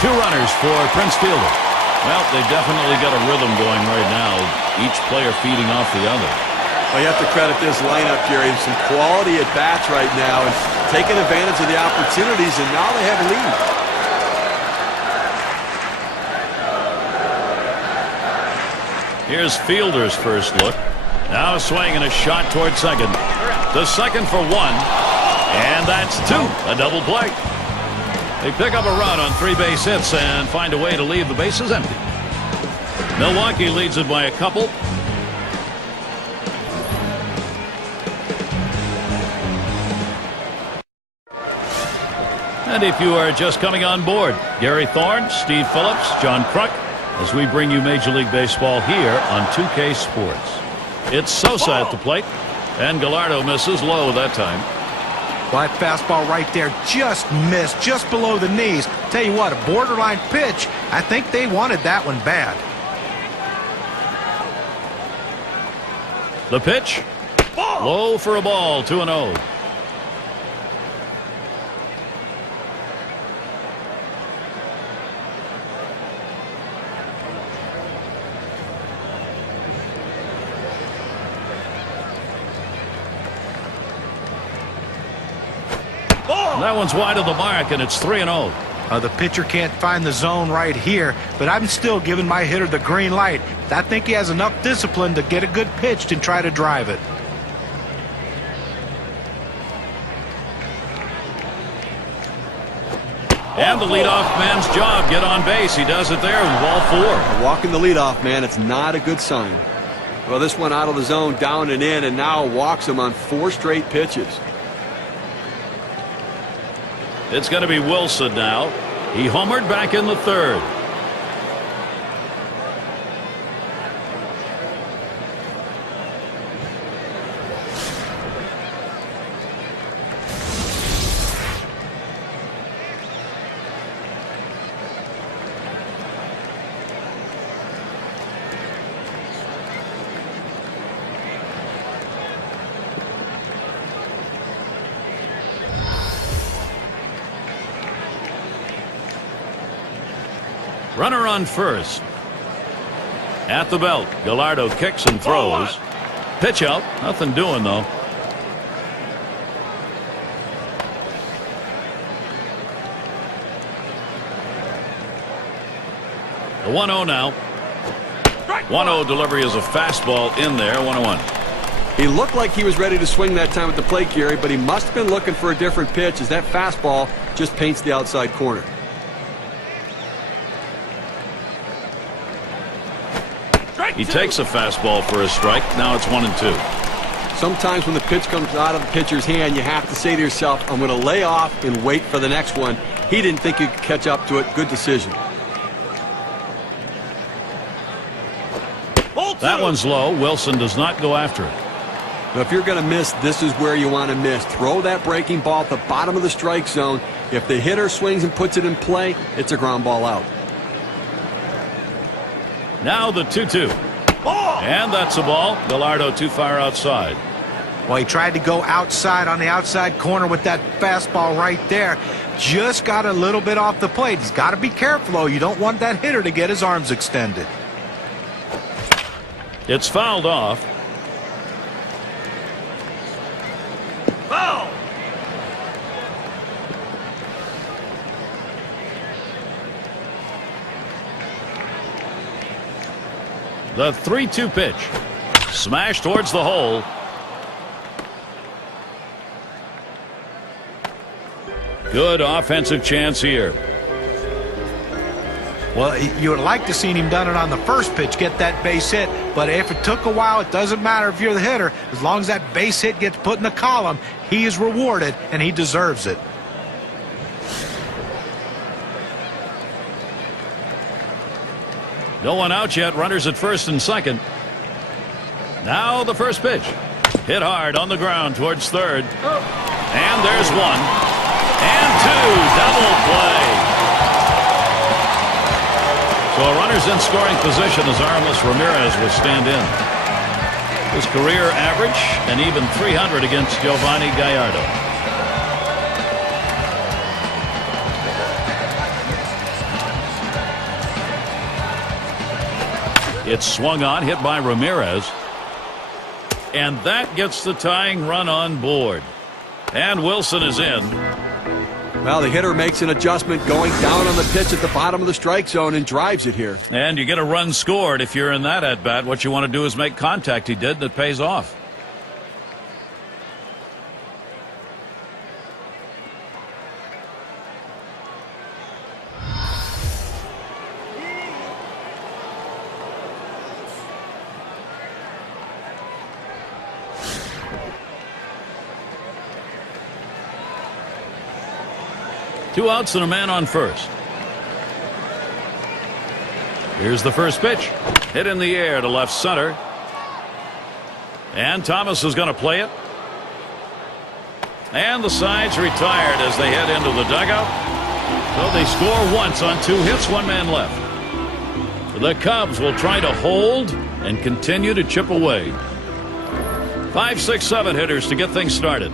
Two runners for Prince Fielder. Well, they definitely got a rhythm going right now. Each player feeding off the other. Well, you have to credit this lineup, Gary. Some quality at bats right now and taking advantage of the opportunities, and now they have a lead. Here's Fielder's first look. Now a swing and a shot toward second. The second for 1. And that's 2. A double play. They pick up a run on 3 base hits and find a way to leave the bases empty. Milwaukee leads it by a couple. And if you are just coming on board, Gary Thorne, Steve Phillips, John Kruk, as we bring you Major League Baseball here on 2K Sports. It's Sosa at the plate, and Gallardo misses low that time. Well, that fastball right there just missed, just below the knees. Tell you what, a borderline pitch. I think they wanted that one bad. The pitch, low for a ball, 2-0. That one's wide of the mark, and it's 3-0. The pitcher can't find the zone right here, but I'm still giving my hitter the green light. I think he has enough discipline to get a good pitch and try to drive it. And the leadoff man's job, get on base. He does it there with ball 4. Walking the leadoff man, it's not a good sign. Well, this one out of the zone, down and in, and now walks him on 4 straight pitches. It's going to be Wilson now. He homered back in the 3rd. Runner on first. At the belt, Gallardo kicks and throws. Pitch out, nothing doing though. The 1-0 now. 1-0 delivery is a fastball in there, 1-1. He looked like he was ready to swing that time at the plate, Gary, but he must have been looking for a different pitch as that fastball just paints the outside corner. He takes a fastball for a strike. Now it's 1-2. Sometimes when the pitch comes out of the pitcher's hand, you have to say to yourself, I'm going to lay off and wait for the next one. He didn't think he could catch up to it. Good decision. That one's low. Wilson does not go after it. Now, if you're going to miss, this is where you want to miss. Throw that breaking ball at the bottom of the strike zone. If the hitter swings and puts it in play, it's a ground ball out. Now the 2-2. And that's a ball. Gallardo too far outside. Well, he tried to go outside on the outside corner with that fastball right there. Just got a little bit off the plate. He's got to be careful, though. You don't want that hitter to get his arms extended. It's fouled off. Foul! The 3-2 pitch. Smash towards the hole. Good offensive chance here. Well, you would like to see him done it on the first pitch, get that base hit. But if it took a while, it doesn't matter if you're the hitter. As long as that base hit gets put in the column, he is rewarded, and he deserves it. No one out yet. Runners at first and second. Now the first pitch. Hit hard on the ground towards third. And there's 1. And 2. Double play. So a runner's in scoring position as Aramis Ramirez will stand in. His career average an even 300 against Giovanni Gallardo. It's swung on, hit by Ramirez. And that gets the tying run on board. And Wilson is in. Well, the hitter makes an adjustment going down on the pitch at the bottom of the strike zone and drives it here. And you get a run scored if you're in that at-bat. What you want to do is make contact. He did, and it pays off. 2 outs and a man on first. Here's the first pitch. Hit in the air to left center. And Thomas is going to play it. And the side's retired as they head into the dugout. So they score once on 2 hits, 1 man left. The Cubs will try to hold and continue to chip away. 5, 6, 7 hitters to get things started.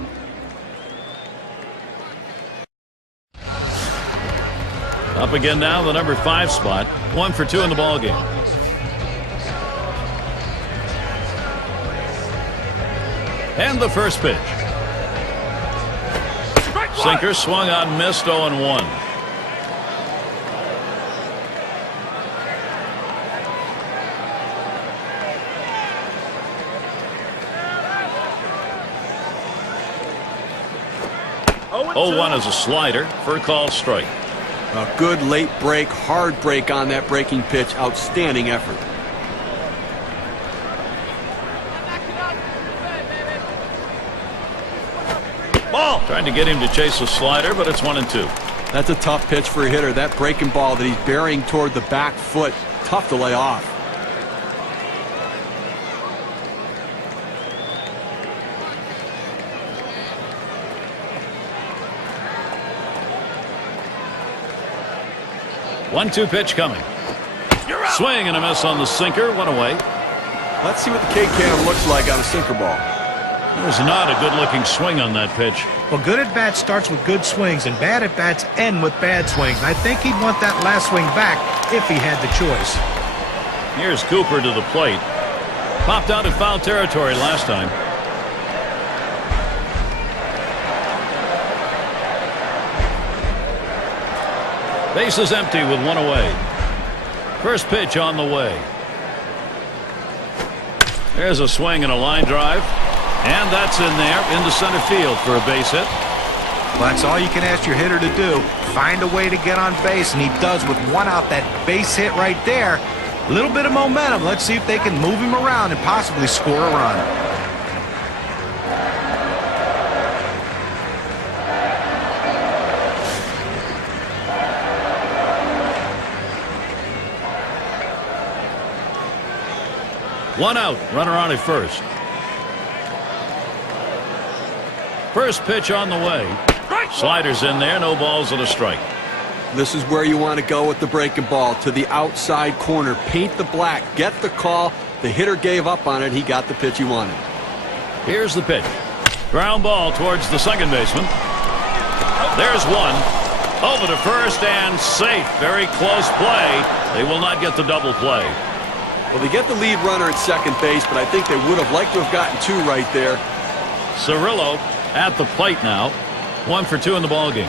Up again now, the number 5 spot. 1 for 2 in the ball game. And the first pitch. Sinker swung on, missed, 0-1. Oh, 1 is a slider for a called strike. A good late break, hard break on that breaking pitch. Outstanding effort. Ball. Trying to get him to chase a slider, but it's 1-2. That's a tough pitch for a hitter. That breaking ball that he's burying toward the back foot. Tough to lay off. One-two pitch coming. Swing and a miss on the sinker. 1 away. Let's see what the K-Cam looks like on a sinker ball. There's not a good-looking swing on that pitch. Well, good at-bat starts with good swings, and bad at-bats end with bad swings. I think he'd want that last swing back if he had the choice. Here's Cooper to the plate. Popped out in foul territory last time. Base is empty with 1 away. First pitch on the way. There's a swing and a line drive. And that's in there into center field for a base hit. Well, that's all you can ask your hitter to do. Find a way to get on base, and he does with 1 out. That base hit right there. A little bit of momentum. Let's see if they can move him around and possibly score a run. One out, runner on at first. First pitch on the way. Sliders in there, no balls and a strike. This is where you want to go with the breaking ball, to the outside corner. Paint the black, get the call. The hitter gave up on it. He got the pitch he wanted. Here's the pitch. Ground ball towards the second baseman. There's 1. Over to first and safe. Very close play. They will not get the double play. Well, they get the lead runner at second base, but I think they would have liked to have gotten 2 right there. Cirillo at the plate now. 1 for 2 in the ball game.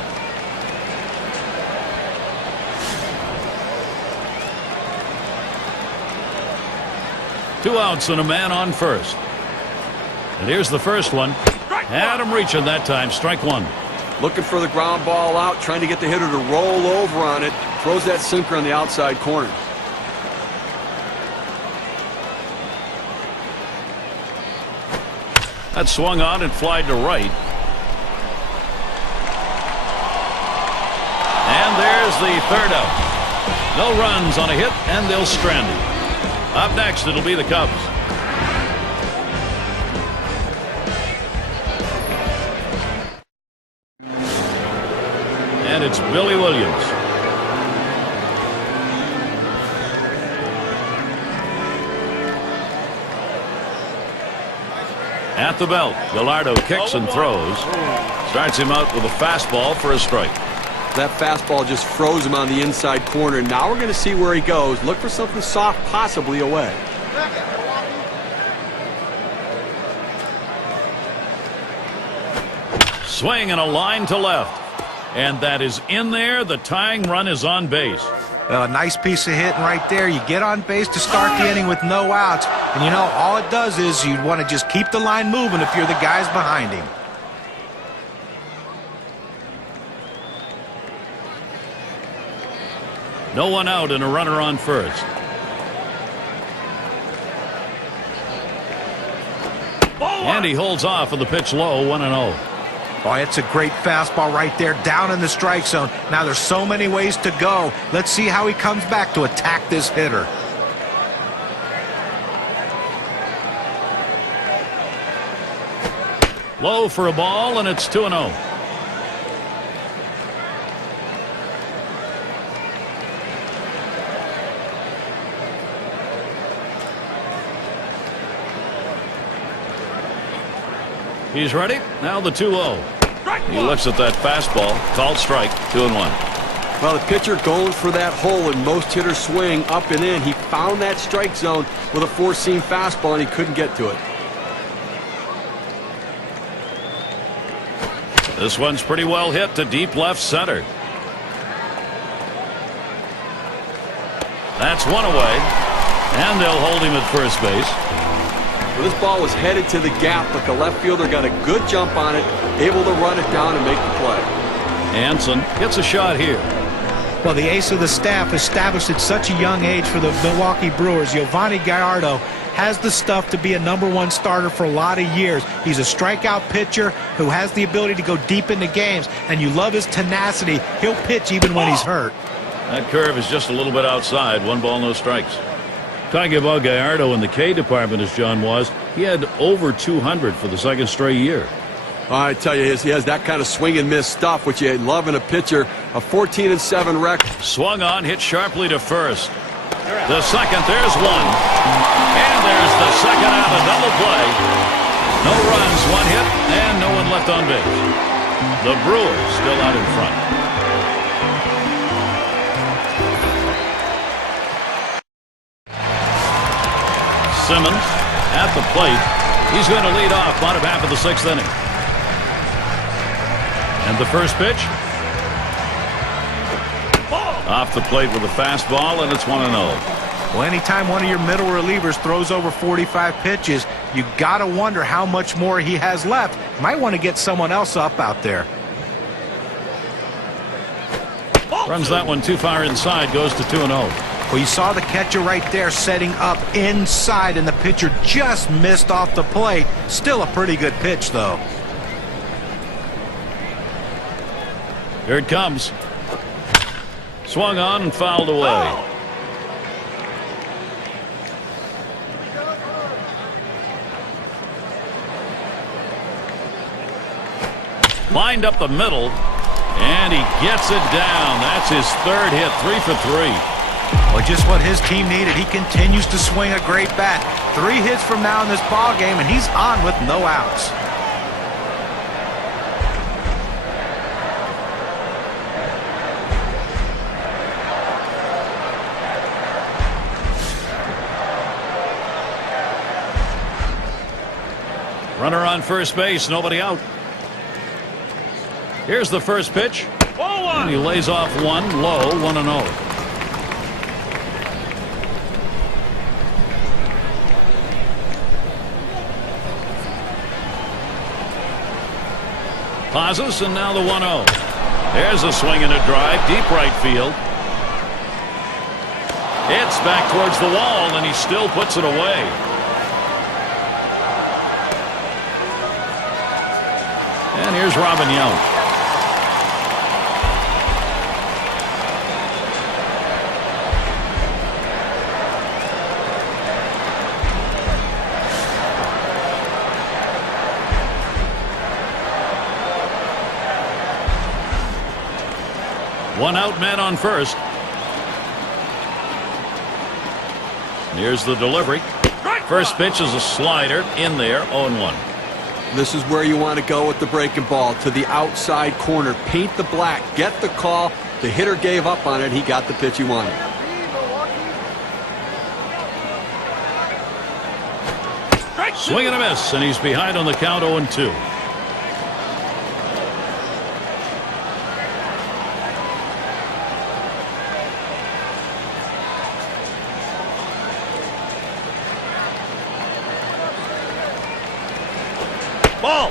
Two outs and a man on first. And here's the first one. Had him reaching that time. Strike 1. Looking for the ground ball out, trying to get the hitter to roll over on it. Throws that sinker on the outside corner. That swung on and flied to right. And there's the third out. No runs on a hit, and they'll strand him. Up next, it'll be the Cubs. And it's Billy Williams. At the belt, Gallardo kicks and throws. Starts him out with a fastball for a strike. That fastball just froze him on the inside corner. Now we're going to see where he goes. Look for something soft, possibly away. Swing and a line to left. And that is in there. The tying run is on base. Well, a nice piece of hitting right there. You get on base to start the inning with no outs. And, you know, all it does is you want to just keep the line moving if you're the guys behind him. No one out and a runner on first. And he holds off with the pitch low, 1-0. Oh, it's a great fastball right there, down in the strike zone. Now there's so many ways to go. Let's see how he comes back to attack this hitter. Low for a ball, and it's 2-0. He's ready. Now the 2-0. He looks at that fastball. Called strike. 2-1. Well, the pitcher going for that hole, and most hitters swing up and in. He found that strike zone with a four-seam fastball, and he couldn't get to it. This one's pretty well hit to deep left center. That's one away, and they'll hold him at first base. Well, this ball was headed to the gap, but the left fielder got a good jump on it, able to run it down and make the play. Anson gets a shot here. Well, the ace of the staff established at such a young age for the Milwaukee Brewers, Giovanni Gallardo, has the stuff to be a #1 starter for a lot of years. He's a strikeout pitcher who has the ability to go deep into games, and you love his tenacity. He'll pitch even when he's hurt. That curve is just a little bit outside. 1 ball, no strikes. Talking about Gallardo in the K department, as John was, he had over 200 for the second straight year. I tell you, he has that kind of swing and miss stuff, which you love in a pitcher. A 14-7 record. Swung on, hit sharply to first. The second, there's one. And there's the second out, a double play. No runs, 1 hit, and no one left on base. The Brewers still out in front. Simmons at the plate. He's going to lead off bottom half of the 6th inning. And the first pitch. Off the plate with a fastball, and it's 1-0. Well, anytime one of your middle relievers throws over 45 pitches, you got to wonder how much more he has left. Might want to get someone else up out there. Runs that one too far inside, goes to 2-0. Well, you saw the catcher right there setting up inside, and the pitcher just missed off the plate. Still a pretty good pitch, though. Here it comes. Swung on and fouled away. Lined up the middle, and he gets it down. That's his 3rd hit, 3 for 3. Well, just what his team needed. He continues to swing a great bat. 3 hits from now in this ball game, and he's on with no outs. Runner on first base, nobody out. Here's the first pitch. And he lays off one low, 1-0. Pauses, and now the 1-0. There's a swing and a drive, deep right field. It's back towards the wall, and he still puts it away. And here's Robin Young. One out, man on first. Here's the delivery. First pitch is a slider in there, 0-1. This is where you want to go with the breaking ball, to the outside corner. Paint the black. Get the call. The hitter gave up on it. He got the pitch he wanted. Swing and a miss, and he's behind on the count, 0-2.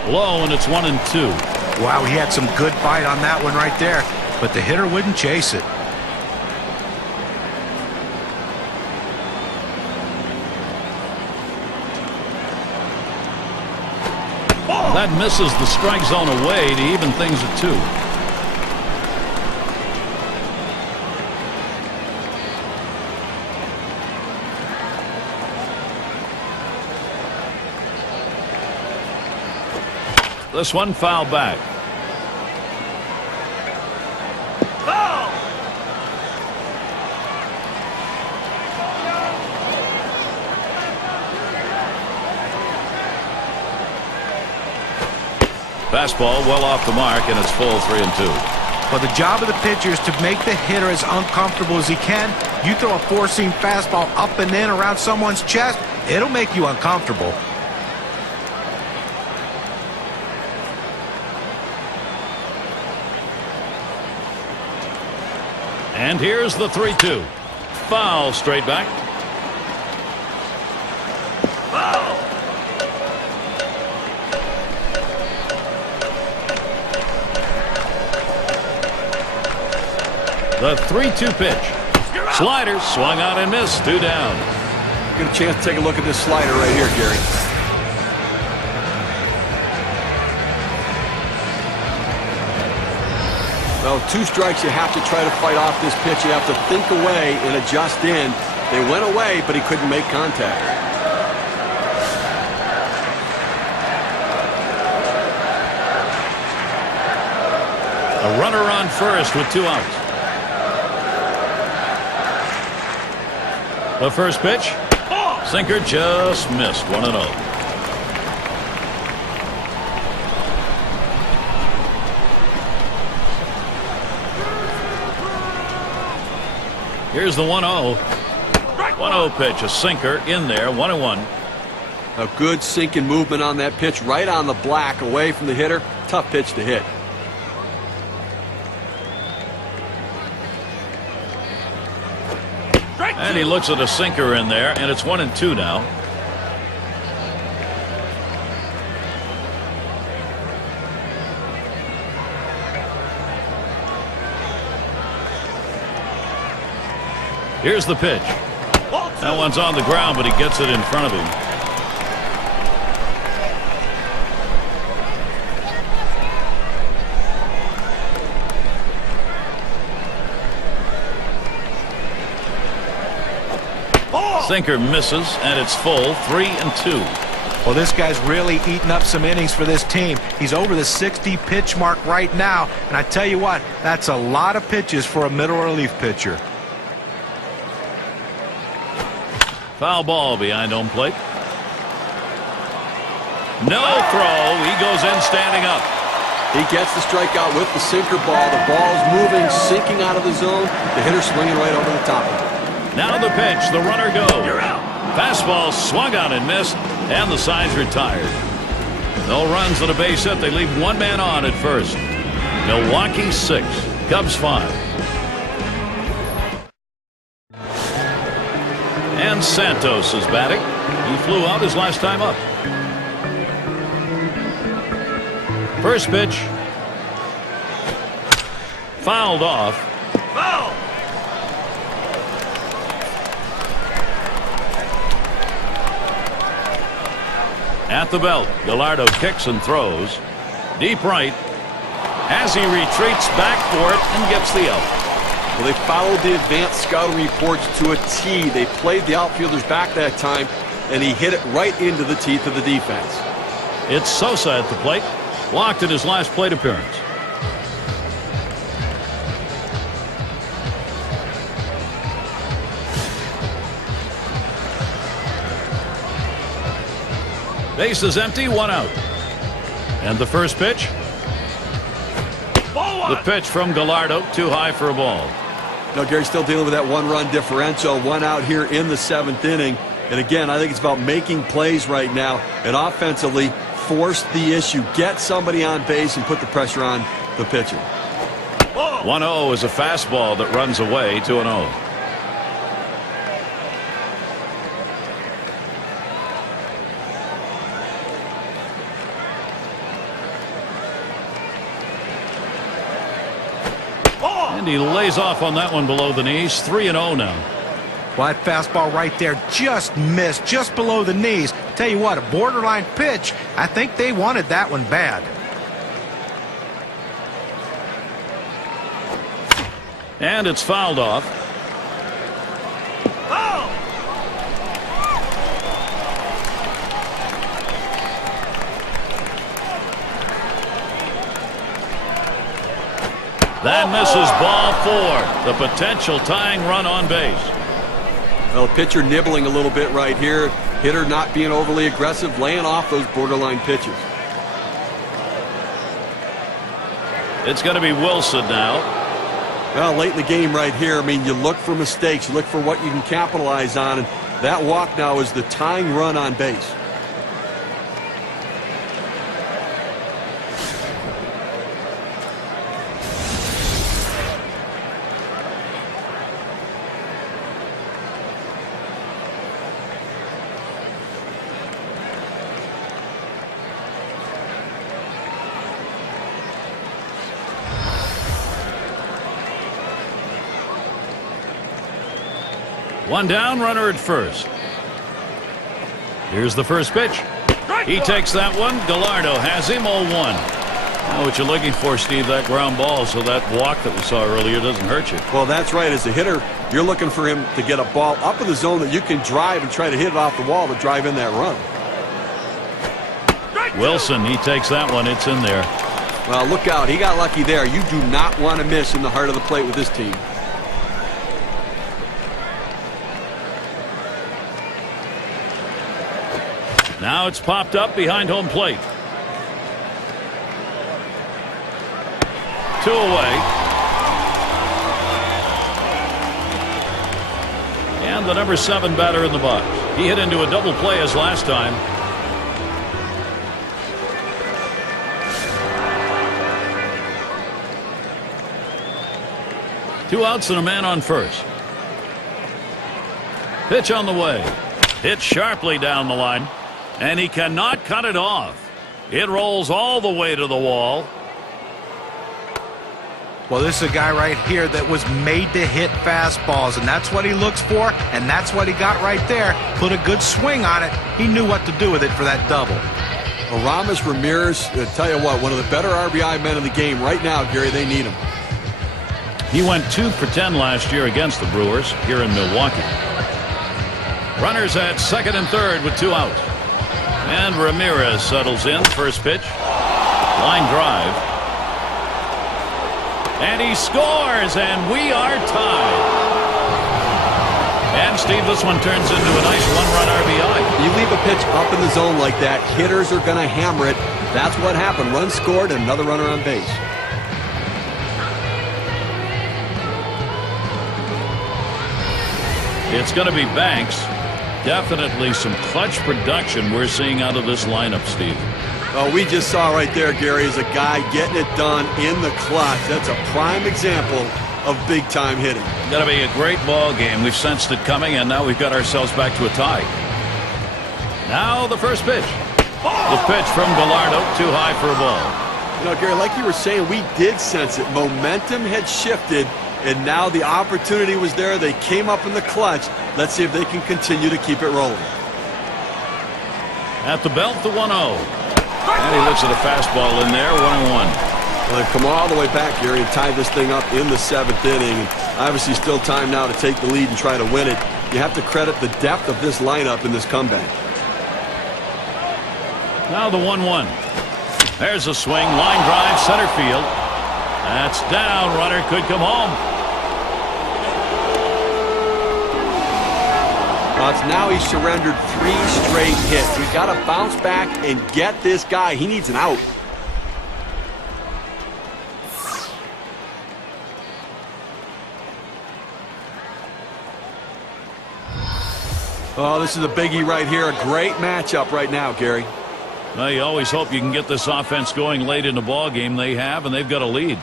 Low, and it's 1-2. Wow, he had some good bite on that one right there, but the hitter wouldn't chase it. That misses the strike zone away to even things at 2. This one fouled back. Ball. Fastball well off the mark, and it's full 3-2. But the job of the pitcher is to make the hitter as uncomfortable as he can. You throw a four-seam fastball up and in around someone's chest, it'll make you uncomfortable. And here's the 3-2. Foul straight back. Ball. The 3-2 pitch. Slider swung on and missed. 2 down. Get a chance to take a look at this slider right here, Gary. Well, 2 strikes, you have to try to fight off this pitch. You have to think away and adjust in. They went away, but he couldn't make contact. A runner on first with 2 outs. The first pitch. Sinker just missed. 1-0. Here's the 1-0. 1-0 pitch, a sinker in there, 1-1. A good sinking movement on that pitch, right on the black, away from the hitter. Tough pitch to hit. And he looks at a sinker in there, and it's 1-2 now. Here's the pitch. That one's on the ground, but he gets it in front of him. Sinker misses, and it's full 3-2. Well, this guy's really eating up some innings for this team. He's over the 60 pitch mark right now, and I tell you what, that's a lot of pitches for a middle relief pitcher. Foul ball behind home plate. No throw. He goes in standing up. He gets the strikeout with the sinker ball. The ball is moving, sinking out of the zone. The hitter swinging right over the top of it. Now the pitch. The runner goes. You're out. Fastball swung on and missed, and the side's retired. No runs on a base hit. They leave 1 man on at first. Milwaukee 6, Cubs 5. And Santos is batting. He flew out his last time up. First pitch. Fouled off. Foul. At the belt, Gallardo kicks and throws. Deep right. As he retreats back for it and gets the out. Well, they followed the advanced scouting reports to a T. They played the outfielders back that time, and he hit it right into the teeth of the defense. It's Sosa at the plate. Walked in his last plate appearance. Base is empty, 1 out. And the first pitch. The pitch from Gallardo, too high for a ball. No, Gary's still dealing with that 1-run differential. 1 out here in the 7th inning. And again, I think it's about making plays right now and offensively force the issue. Get somebody on base and put the pressure on the pitcher. 1-0 is a fastball that runs away, 2-0. And he lays off on that one below the knees. 3-0 now. Well, that fastball right there just missed, just below the knees. Tell you what, a borderline pitch. I think they wanted that one bad. And it's fouled off. Foul! That misses ball 4. The potential tying run on base. Well, pitcher nibbling a little bit right here. Hitter not being overly aggressive, laying off those borderline pitches. It's going to be Wilson now. Well, late in the game right here, I mean, you look for mistakes. You look for what you can capitalize on. And that walk now is the tying run on base. One down, runner at first. Here's the first pitch. He takes that one. Gallardo has him 0-1. Now what you're looking for, Steve, that ground ball, so that walk that we saw earlier doesn't hurt you. Well, that's right. As a hitter, you're looking for him to get a ball up in the zone that you can drive and try to hit it off the wall to drive in that run. Wilson, he takes that one. It's in there. Well, look out. He got lucky there. You do not want to miss in the heart of the plate with this team. Now it's popped up behind home plate. 2 away. And the number 7 batter in the box. He hit into a double play as last time. Two outs and a man on first. Pitch on the way. Hit sharply down the line. And he cannot cut it off. It rolls all the way to the wall. Well, this is a guy right here that was made to hit fastballs, and that's what he looks for, and that's what he got right there. Put a good swing on it. He knew what to do with it for that double. Aramis Ramirez, tell you what, one of the better RBI men in the game right now, Gary. They need him. He went 2 for 10 last year against the Brewers here in Milwaukee. Runners at second and third with 2 outs. And Ramirez settles in. First pitch. Line drive. And he scores, and we are tied. And, Steve, this one turns into a nice 1-run RBI. You leave a pitch up in the zone like that, hitters are going to hammer it. That's what happened. Run scored, and another runner on base. It's going to be Banks. Definitely some clutch production we're seeing out of this lineup, Steve. Well, we just saw right there, Gary, is a guy getting it done in the clutch. That's a prime example of big-time hitting. Going to be a great ball game. We've sensed it coming, and now we've got ourselves back to a tie. Now the first pitch. The pitch from Gallardo, too high for a ball. You know, Gary, like you were saying, we did sense it. Momentum had shifted, and now the opportunity was there. They came up in the clutch. Let's see if they can continue to keep it rolling. At the belt, the 1-0. And he looks at a fastball in there, 1-1. Well, they've come all the way back, Gary, and tied this thing up in the 7th inning. And obviously still time now to take the lead and try to win it. You have to credit the depth of this lineup in this comeback. Now the 1-1. There's a swing, line drive, center field. That's down. Runner could come home. It's now he's surrendered 3 straight hits. He's got to bounce back and get this guy. He needs an out. Oh, this is a biggie right here. A great matchup right now, Gary. Well, you always hope you can get this offense going late in the ball game. They have, and they've got a lead.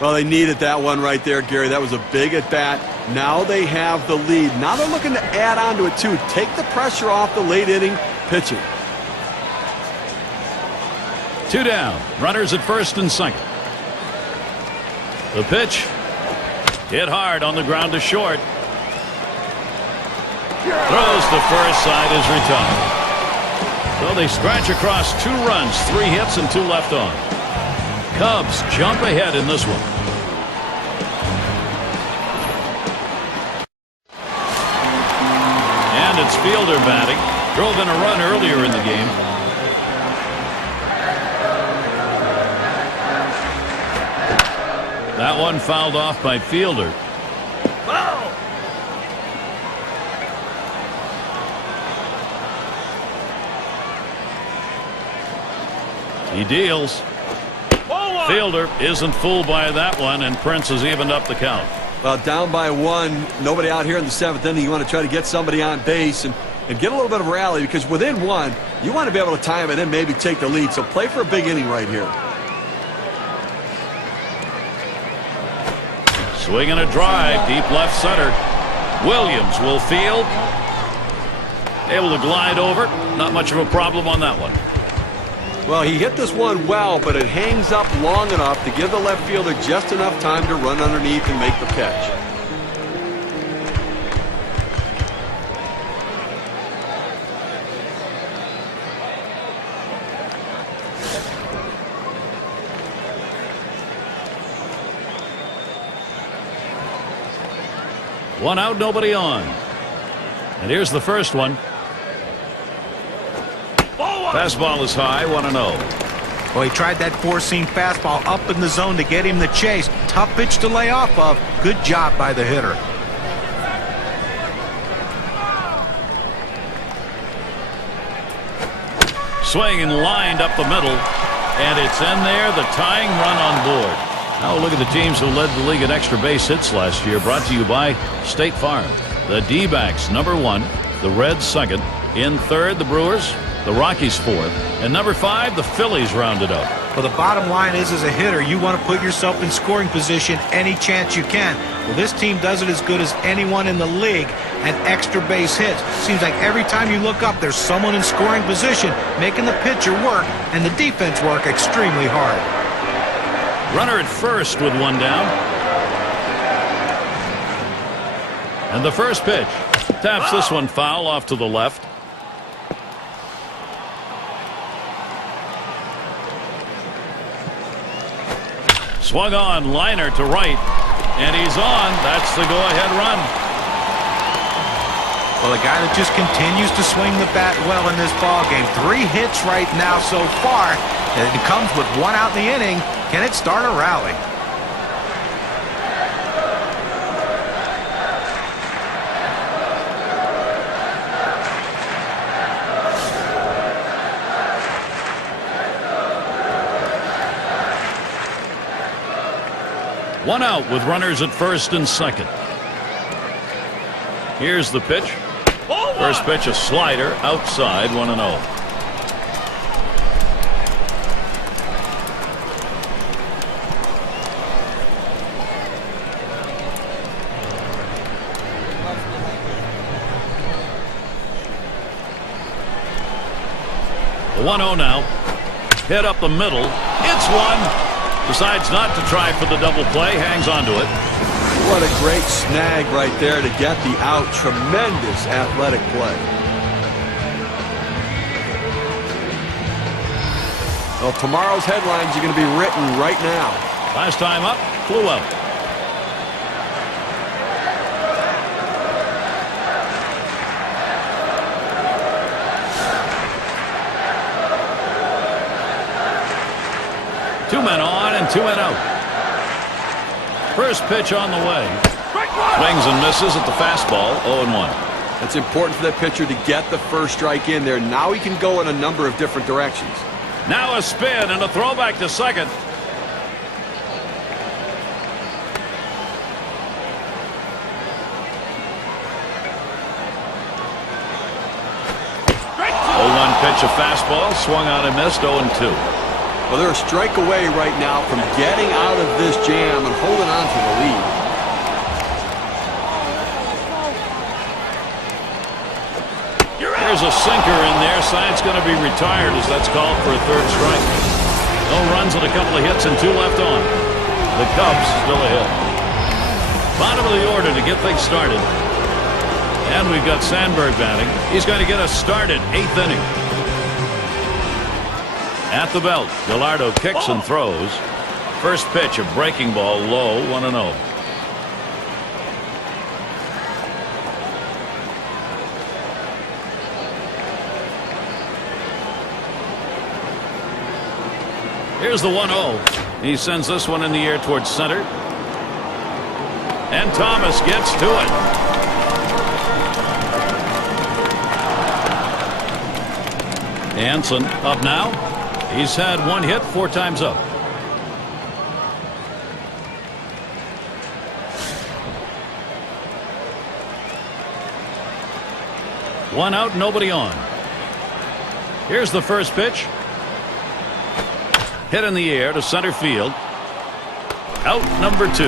Well, they needed that one right there, Gary. That was a big at-bat. Now they have the lead. Now they're looking to add on to it, too. Take the pressure off the late-inning pitching. 2 down. Runners at first and second. The pitch. Hit hard on the ground to short. Throws to first. Side is retired. So they scratch across 2 runs, 3 hits, and 2 left on. Cubs jump ahead in this one. And it's Fielder batting. Drove in a run earlier in the game. That one fouled off by Fielder. Foul! He deals. Fielder isn't fooled by that one, and Prince has evened up the count. Well, down by 1, nobody out here in the 7th inning. You want to try to get somebody on base and get a little bit of a rally, because within 1, you want to be able to time it and maybe take the lead. So play for a big inning right here. Swing and a drive, deep left center. Williams will field. Able to glide over. Not much of a problem on that one. Well, he hit this one well, but it hangs up long enough to give the left fielder just enough time to run underneath and make the catch. One out, nobody on. And here's the first one. Fastball is high, 1-0. Well, he tried that 4-seam fastball up in the zone to get him the chase. Tough pitch to lay off of. Good job by the hitter. Swing and lined up the middle. And it's in there, the tying run on board. Now look at the teams who led the league in extra base hits last year. Brought to you by State Farm. The D-backs, number 1. The Reds, 2nd. In 3rd, the Brewers. The Rockies, 4th. And number 5, the Phillies rounded up. Well, the bottom line is, as a hitter, you want to put yourself in scoring position any chance you can. Well, this team does it as good as anyone in the league at extra base hits. Seems like every time you look up, there's someone in scoring position making the pitcher work and the defense work extremely hard. Runner at first with 1 down. And the first pitch. Taps this one foul off to the left. Swung on, liner to right, and he's on. That's the go-ahead run. Well, a guy that just continues to swing the bat well in this ballgame. 3 hits right now so far, and it comes with 1 out in the inning. Can it start a rally? One out with runners at first and second. Here's the pitch. First pitch, a slider outside, 1-0. The 1-0 now. Hit up the middle. It's one. Decides not to try for the double play. Hangs on to it. What a great snag right there to get the out. Tremendous athletic play. Well, tomorrow's headlines are going to be written right now. Last time up, flew out. Two men on and 2 men out. First pitch on the way. Swings and misses at the fastball, 0-1. It's important for that pitcher to get the first strike in there. Now he can go in a number of different directions. Now a spin and a throwback to second. Pitch, a fastball, swung on and missed, 0-2. Well, they're a strike away right now from getting out of this jam and holding on to the lead. There's a sinker in there. Side's going to be retired as that's called for a 3rd strike. No runs and a couple of hits and 2 left on. The Cubs still ahead. Bottom of the order to get things started. And we've got Sandberg batting. He's going to get us started, 8th inning. At the belt, Gallardo kicks and throws. First pitch, a breaking ball, low, 1-0. Here's the 1-0. He sends this one in the air towards center. And Thomas gets to it. Hansen up now. He's had one hit, 4 times up. One out, nobody on. Here's the first pitch. Hit in the air to center field. Out number 2.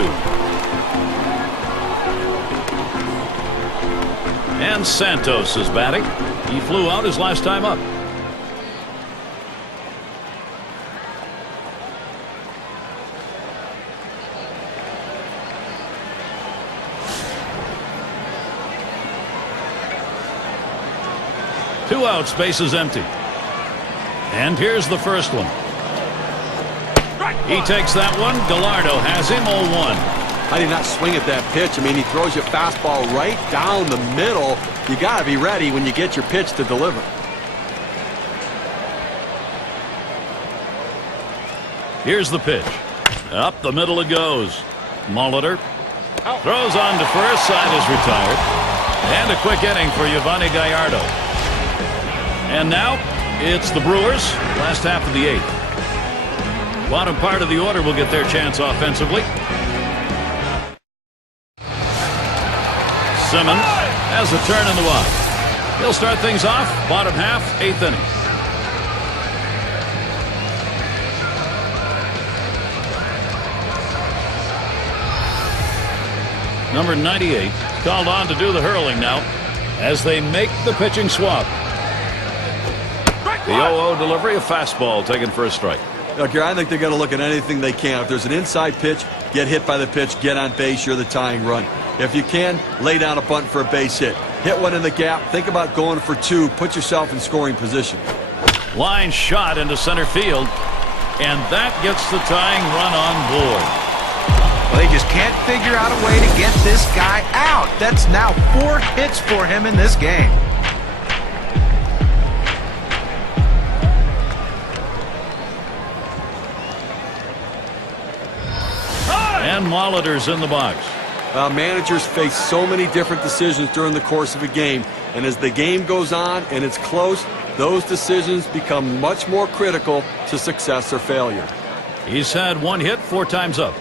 And Santos is batting. He flew out his last time up. Two outs, bases empty. And here's the first one. He takes that one. Gallardo has him 0-1. How do you not swing at that pitch? I mean, he throws your fastball right down the middle. You got to be ready when you get your pitch to deliver. Here's the pitch. Up the middle it goes. Molitor throws on to first. Side is retired. And a quick inning for Yovani Gallardo. And now it's the Brewers, last half of the 8th. Bottom part of the order will get their chance offensively. Simmons has a turn in the box. He'll start things off, bottom half, 8th inning. Number 98 called on to do the hurling now as they make the pitching swap. The 0-0 delivery, a fastball taken for a strike. Look, I think they're going to look at anything they can. If there's an inside pitch, get hit by the pitch, get on base, you're the tying run. If you can, lay down a bunt for a base hit. Hit one in the gap, think about going for 2, put yourself in scoring position. Line shot into center field, and that gets the tying run on board. Well, they just can't figure out a way to get this guy out. That's now 4 hits for him in this game. And Molitor's in the box. Managers face so many different decisions during the course of a game, and as the game goes on and it's close, those decisions become much more critical to success or failure. He's had 1 hit, 4 times up.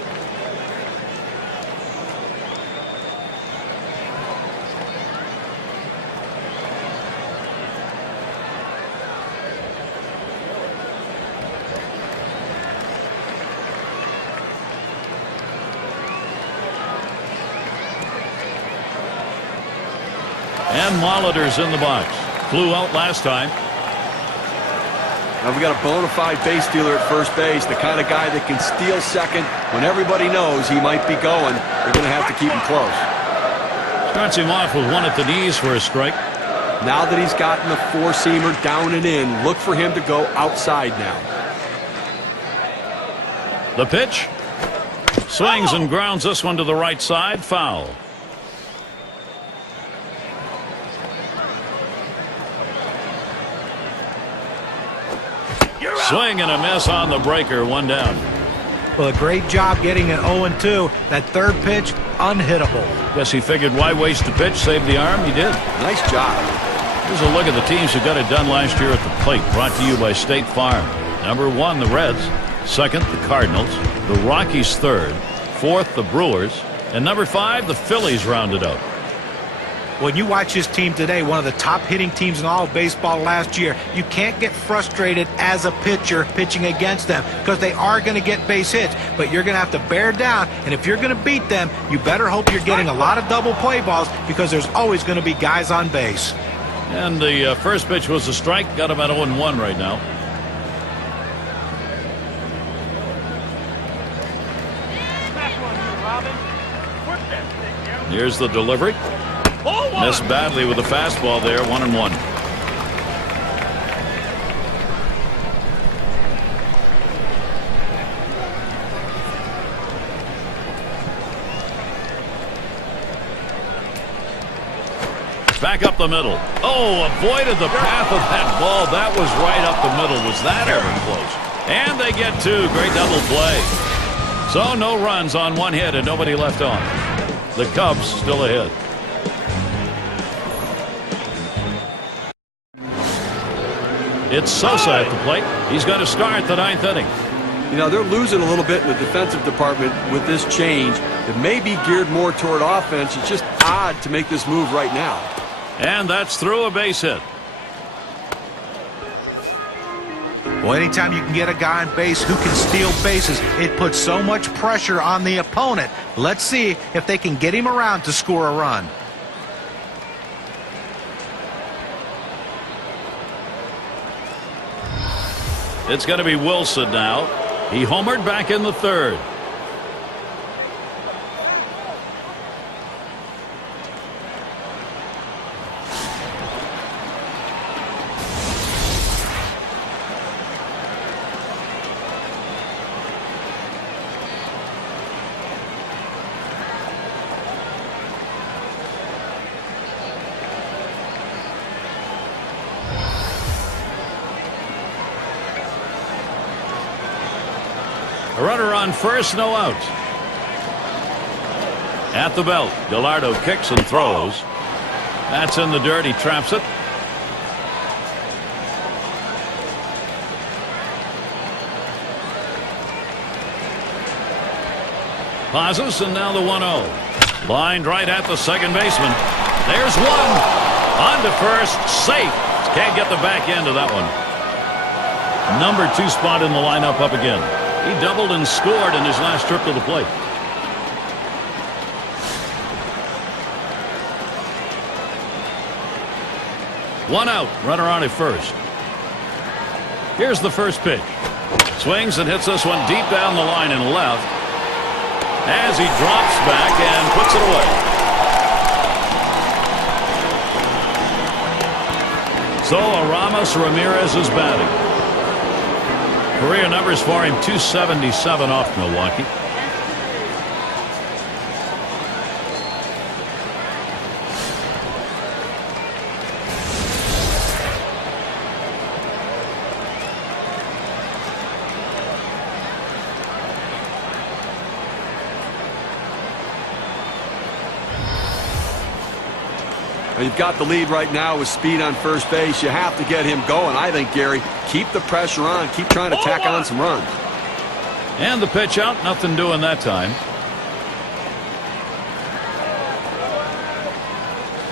And Molitor's in the box. Flew out last time. Now we got a bona fide base stealer at first base, the kind of guy that can steal second when everybody knows he might be going. They're going to have to keep him close. Starts him off with one at the knees for a strike. Now that he's gotten the 4-seamer down and in, look for him to go outside now. The pitch. Swings and grounds this one to the right side. Foul. Swing and a miss on the breaker, 1 down. Well, a great job getting an 0-2. That third pitch, unhittable. Guess he figured why waste the pitch, save the arm. He did. Nice job. Here's a look at the teams who got it done last year at the plate. Brought to you by State Farm. Number 1, the Reds. 2nd, the Cardinals. The Rockies 3rd. 4th, the Brewers. And number 5, the Phillies rounded out. When you watch this team today, one of the top hitting teams in all of baseball last year, you can't get frustrated as a pitcher pitching against them because they are going to get base hits, but you're going to have to bear down, and if you're going to beat them, you better hope you're getting a lot of double play balls because there's always going to be guys on base. And the first pitch was a strike. Got him at 0-1 right now. Here's the delivery. Missed badly with the fastball there, 1-1. Back up the middle. Oh, avoided the path of that ball. That was right up the middle. Was that ever close? And they get two. Great double play. So no runs on one hit and nobody left on. The Cubs still ahead. It's Sosa at the plate. He's going to start the ninth inning. You know, they're losing a little bit in the defensive department with this change. It may be geared more toward offense. It's just odd to make this move right now. And that's through a base hit. Well, anytime you can get a guy on base who can steal bases, it puts so much pressure on the opponent. Let's see if they can get him around to score a run. It's going to be Wilson now. He homered back in the third. A runner on first, no outs. At the belt, Gallardo kicks and throws. That's in the dirt. He traps it. Pauses, and now the 1-0. Lined right at the second baseman. There's one. On to first. Safe. Can't get the back end of that one. Number 2 spot in the lineup up again. He doubled and scored in his last trip to the plate. One out. Runner on at first. Here's the first pitch. Swings and hits this one deep down the line and left. As he drops back and puts it away. So Aramis Ramirez is batting. Career numbers for him, 277 off Milwaukee. You've got the lead right now with speed on first base. You have to get him going. I think, Gary, keep the pressure on. Keep trying to tack on some runs. And the pitch out. Nothing doing that time.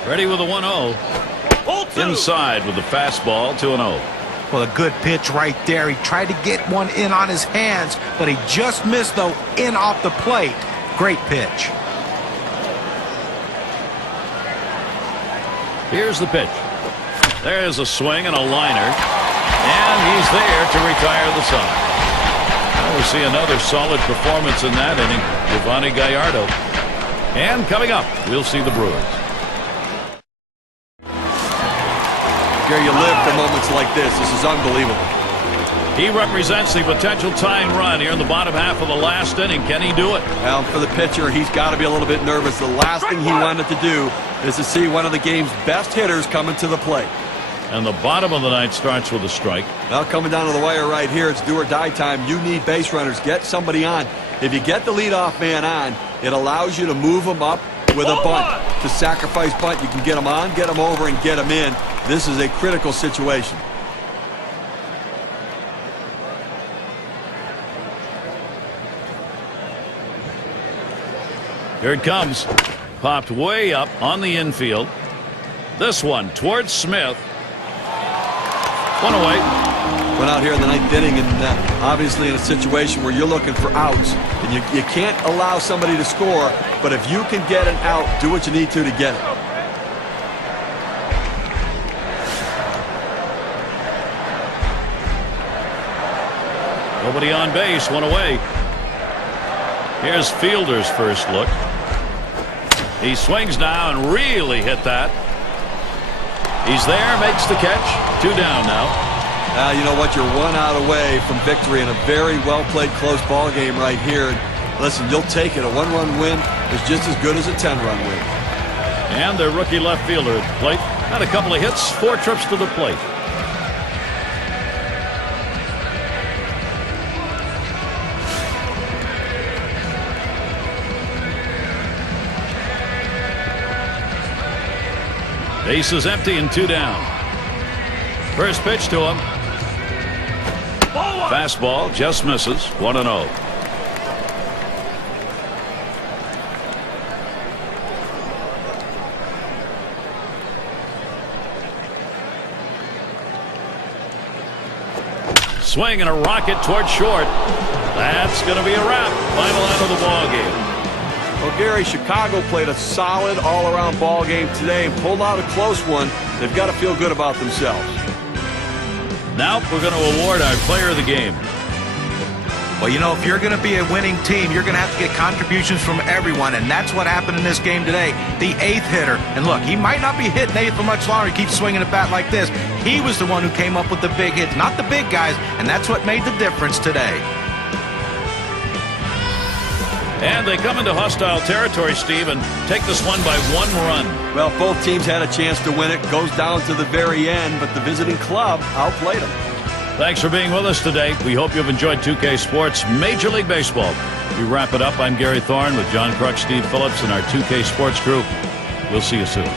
Ready with a 1-0. Inside with the fastball, 2-0. Well, a good pitch right there. He tried to get one in on his hands, but he just missed, though, in off the plate. Great pitch. Here's the pitch. There's a swing and a liner. And he's there to retire the side. We'll see another solid performance in that inning. Giovanni Gallardo. And coming up, we'll see the Brewers. Gary, you live for moments like this. This is unbelievable. He represents the potential tying run here in the bottom half of the last inning. Can he do it? Well, for the pitcher, he's got to be a little bit nervous. The last thing he wanted to do is to see one of the game's best hitters coming to the plate. And the bottom of the ninth starts with a strike. Well, coming down to the wire right here, it's do or die time. You need base runners. Get somebody on. If you get the leadoff man on, it allows you to move him up with a bunt. To sacrifice bunt, you can get him on, get him over, and get him in. This is a critical situation. Here it comes. Popped way up on the infield. This one towards Smith. One away. Went out here in the ninth inning, and obviously in a situation where you're looking for outs, and you can't allow somebody to score, but if you can get an out, do what you need to get it. Nobody on base, one away. Here's Fielder's first look. He swings now and really hit that. He's there, makes the catch. 2 down now. You know what? You're 1 out away from victory in a very well-played close ball game right here. And listen, you'll take it. A 1-run win is just as good as a 10-run win. And their rookie left fielder at the plate had a couple of hits, 4 trips to the plate. Base is empty and 2 down. First pitch to him. Fastball just misses. 1-0. Swing and a rocket toward short. That's going to be a wrap. Final out of the ball game. Well, Gary, Chicago played a solid all-around ball game today and pulled out a close one. They've got to feel good about themselves. Now we're going to award our player of the game. Well, you know, if you're going to be a winning team, you're going to have to get contributions from everyone, and that's what happened in this game today. The 8th hitter. And look, he might not be hitting 8th for much longer. He keeps swinging a bat like this. He was the one who came up with the big hits, not the big guys, and that's what made the difference today. And they come into hostile territory, Steve, and take this one by 1 run. Well, both teams had a chance to win it. Goes down to the very end, but the visiting club outplayed them. Thanks for being with us today. We hope you've enjoyed 2K Sports Major League Baseball. We wrap it up. I'm Gary Thorne with John Kruk, Steve Phillips, and our 2K Sports crew. We'll see you soon.